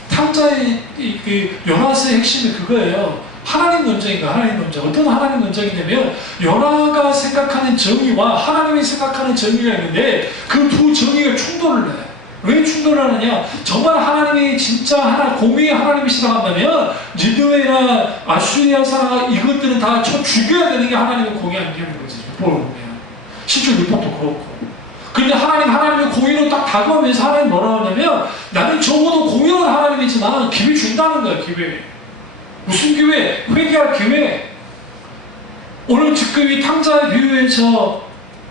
탕자의 그 요나스의 핵심이 그거예요. 하나님 논쟁인가 하나님 논쟁. 어떤 하나님 논쟁이냐면 요나가 생각하는 정의와 하나님이 생각하는 정의가 있는데 그 두 정의가 충돌을 해요. 왜 충돌을 하느냐? 정말 하나님이 진짜 공의의 하나님이시라고 한다면 니느웨나 아수리아 사람 이것들은 다 죽여야 되는 게 하나님의 공의 아니냐는 거지. 율법을 보면 실제 율법도 그렇고. 근데 하나님의 공의로 딱 다가오면서 하나님 뭐라고 하냐면 나는 적어도 공의로운 하나님이지만 기회 준다는 거야. 기회. 무슨 기회? 회개할 기회. 오늘 지금 이 탕자의 비유에서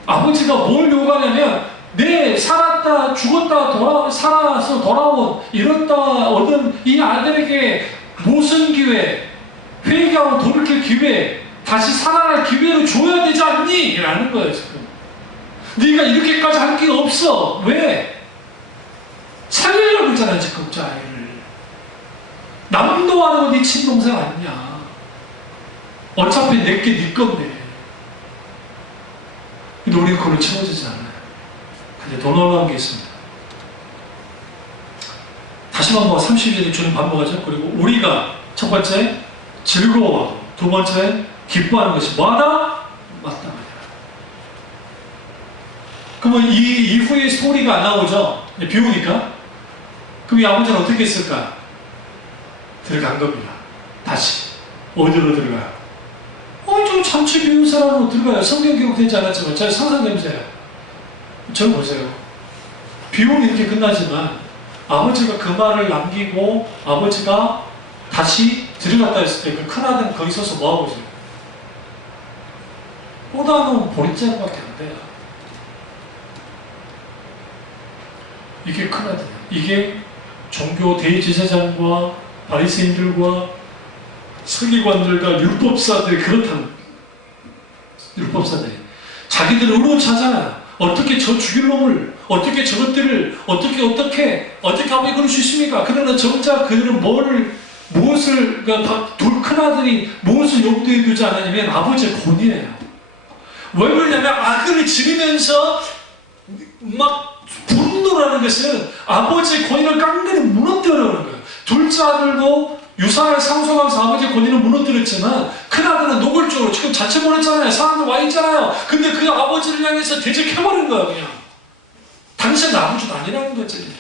아버지가 뭘 요구하냐면 내 살았다 죽었다 살아서 돌아온 잃었다 얻은 이 아들에게 모순 기회, 회개하고 돌이킬 기회, 다시 살아날 기회를 줘야 되지 않니? 라는 거예요. 지금 네가 이렇게까지 할 게 없어. 왜? 살리려고 그러잖아 지금 그 아이를. 남도 아니고 네 친동생 아니냐. 어차피 내게 네 건데. 근데 우리는 그걸 채워지지 않아요. 근데 더 놀라운 게 있습니다. 다시 한번 30절에 주는 반복하죠. 그리고 우리가 첫 번째 즐거워, 두 번째 기뻐하는 것이 뭐하다? 맞다 말이야. 그러면 이 이후의 스토리가 안 나오죠. 비우니까. 그럼 이 아버지는 어떻게 했을까? 들어간 겁니다. 다시. 어디로 들어가요? 저 잔치 비운 사람으로 들어가요. 성경 기록되지 않았지만 잘 상상되세요. 저 보세요. 비유는 이렇게 끝나지만 아버지가 그 말을 남기고 아버지가 다시 들어갔다 했을 때 그 큰아들은 거기 서서 뭐하고 있어요? 오다는 보리자루밖에 안 돼요. 이게 큰아들이에요. 이게 종교 대제사장과 바리새인들과 서기관들과 율법사들이 그렇다는 거예요. 율법사들이 자기들은 의로차잖아. 어떻게 저 죽일 놈을, 어떻게 저것들을, 어떻게 아버지 그럴 수 있습니까? 그러나 정작 그들은 무엇을, 그러니까 큰 아들이 무엇을 염두에 두지 않았냐면 아버지의 권위예요. 왜 그러냐면 악을 지르면서 막 분노를 하는 것은 아버지의 권위를 깡그리 무너뜨리는 거예요. 둘째 아들도 유산을 상속하면서 아버지의 권위를 무너뜨렸지만 큰 아들은 노골적으로 지금 자체 보냈잖아요. 사람들 와 있잖아요. 근데 그 아버지를 향해서 대적해버린 거예요. 그냥 당신은 아버지도 아니라는 거지.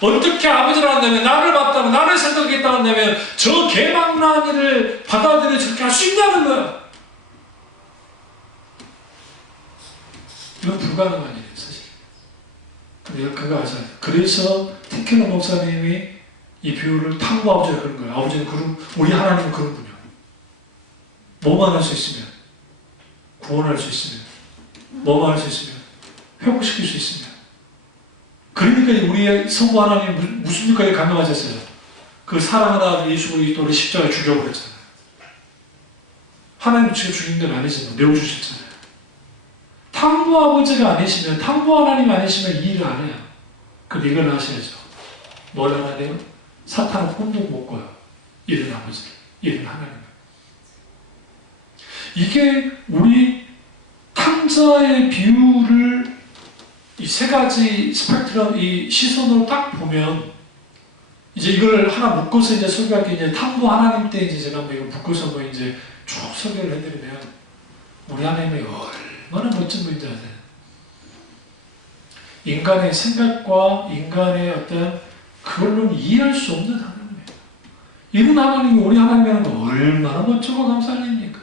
어떻게 아버지를 한다면, 나를 봤다면, 나를 생각했다 한다면 저 개망나니를 받아들여 저렇게 할 수 있냐는 거야. 이건 불가능한 일이에요, 사실. 근데 그거 아세요? 그래서 티케너 목사님이 이 비유를 탐구 아버지라 그런 거예요. 아버지는 우리 하나님은 그런 분이에요. 뭐만 할 수 있으면, 구원할 수 있으면, 뭐만 할 수 있으면, 회복시킬 수 있으면. 그러니까 우리의 성부 하나님 무슨 일까지 감명하셨어요? 그 사랑하는 예수 그리스도를 십자가에 죽여버렸잖아요. 하나님 직접 죽인 건 아니지만 내어주셨잖아요. 탐구 아버지가 아니시면, 탐구 하나님이 아니시면 이 일을 안 해요. 그럼 이걸 하셔야죠. 뭘 하나 돼요? 사탄은 꿈도 못 꿔요. 이런 아버지, 이런 하나님. 이게 우리 탕자의 비유를 이 세 가지 스펙트럼, 이 시선으로 딱 보면, 이제 이걸 하나 묶어서 이제 설교할 게 이제 탐구 하나님 때 이제 제가 뭐 이거 묶어서 뭐 이제 쭉 설교를 해드리면, 우리 하나님이 얼마나 멋진 분인지 아세요? 인간의 생각과 인간의 어떤 그걸로는 이해할 수 없는 하나님이에요. 이런 하나님이 우리 하나님이라는 거 얼마나 멋지고 감사한 일입니까?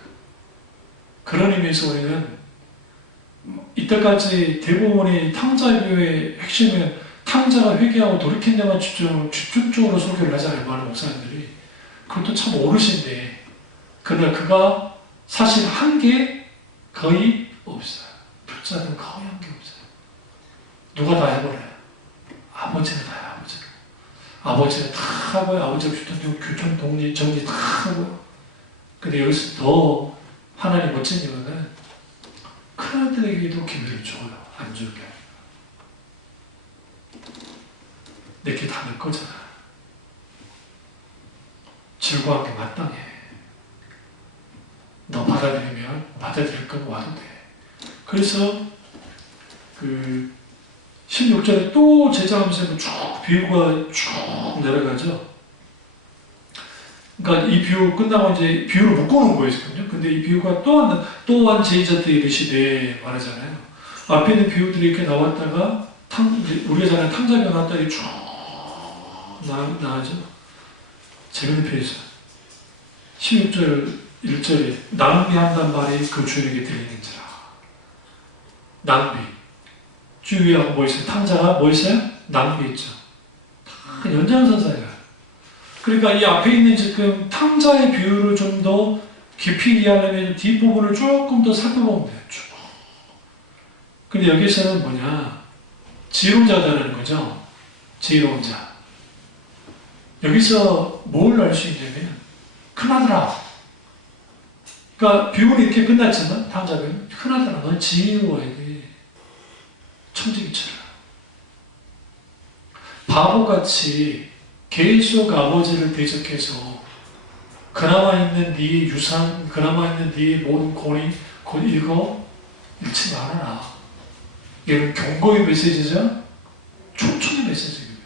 그런 의미에서 우리는 이때까지 대부분의 탕자교의 핵심은 탕자가 회개하고 돌이킨다만 집중적으로 설교를 하잖아요. 많은 목사님들이. 그것도 참 옳으신데, 그러나 그가 사실 한 게 거의 없어요. 불자는 거의 한 게 없어요. 누가 다 해버려요? 아버지가 다 해요. 아버지가 다 하고요. 아버지가 교통 정리 다 하고요. 근데 여기서 더 하나님 멋진 이유는 큰아들에게도 기회를 줘요. 안 줄게. 내게 다 내 거잖아. 즐거워하는 게 마땅해. 너 받아들이면 받아들일 건 와도 돼. 그래서 16절에 또 제자하면서 쭉 비유가 쭉 내려가죠. 그러니까 이 비유 끝나고 이제 비유를 묶어놓은 거예요, 지금요. 근데 이 비유가 또한 제자들이 이르시되 말하잖아요. 앞에 있는 비유들이 이렇게 나왔다가 우리가 잘하는 탕자비가 나왔다가 쭉 나가죠. 재밌는 표현이죠. 16절 1절에 낭비한단 말이 그 주인에게 들리는지라. 낭비. 주위하고 뭐 있어요? 탕자가 뭐 있어요? 낭비 있죠. 다 연장선상이에요. 그러니까 이 앞에 있는 지금 탕자의 비유를 좀 더 깊이 이해하려면 뒷부분을 조금 더 살펴보면 돼요. 쭉. 근데 여기서는 뭐냐? 지혜로운 자라는 거죠. 지혜로운 자. 여기서 뭘 알 수 있냐면, 큰아들아. 그러니까 비유는 이렇게 끝났지만, 탕자 비유. 큰아들아, 넌 지혜로워야 돼. 청지기처럼. 바보같이 계속 아버지를 대적해서 그나마 있는 네 유산, 그나마 있는 네 모든 권위, 이거 잃지 말아라. 이건 경고의 메시지죠? 초청의 메시지입니다.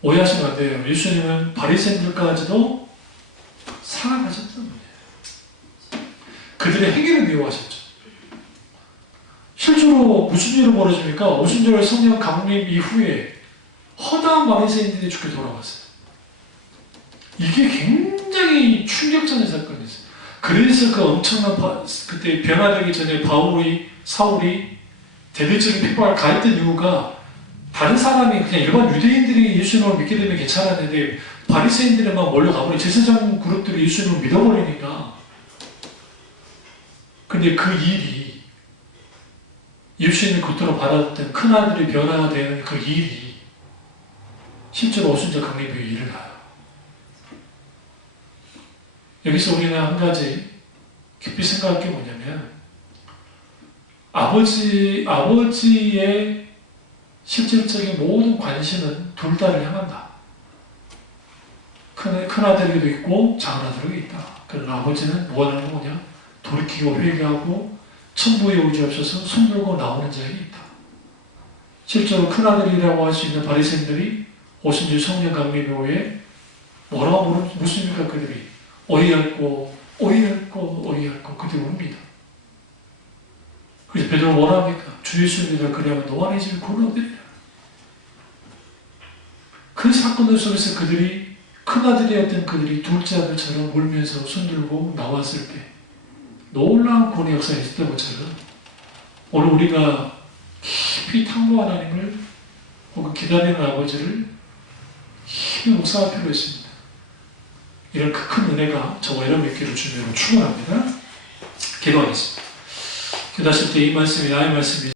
오해하시면 안 돼요. 예수님은 바리새인들까지도 사랑하셨던 분이에요. 그들의 행위를 미워하셨죠. 실제로 무슨 일이 벌어집니까? 오순절 성령 강림 이후에 허다한 바리새인들이 죽게 돌아왔어요. 이게 굉장히 충격적인 사건이었어요. 그래서 그 엄청난 그때 변화되기 전에 사울이 대대적인 핍박을 가했던 이유가, 다른 사람이 그냥 일반 유대인들이 예수님을 믿게 되면 괜찮았는데 바리새인들이 막 몰려가버려. 제사장 그룹들이 예수님을 믿어버리니까. 근데 그 일이, 예수님이 겉으로 받았던 큰아들이 변화되는 그 일이 실제로 오순절 강림에 일어나요. 여기서 우리는 한 가지 깊이 생각할 게 뭐냐면 아버지의 실질적인 모든 관심은 둘 다를 향한다. 큰아들에게도 있고 작은아들에게도 있다. 그러나 아버지는 원하는 뭐냐? 돌이키고 회개하고 천부의 의지 없어서 손들고 나오는 자에게 있다. 실제로 큰아들이라고 할 수 있는 바리새인들이 오순절 성령 강림교회에 뭐라고 묻습니까? 그들이 어이없고 그들이 웁니다. 그래서 베드로가 뭐라 합니까? 주 예수님이라 그리하면 너와 내 집이 구원을 얻으리라. 그 사건들 속에서 그들이 큰아들이었던 그들이 둘째 아들처럼 울면서 손들고 나왔을 때 놀라운 구원의 역사가 있었던 것처럼 오늘 우리가 깊이 탐구한 하나님을 혹은 기다리는 아버지를 깊이 묵상할 필요가 있습니다. 이런 큰 은혜가 저와 여러분에게로 주님으로 축원합니다. 기도하겠습니다. 기도하실 때 이 말씀이 나의 말씀이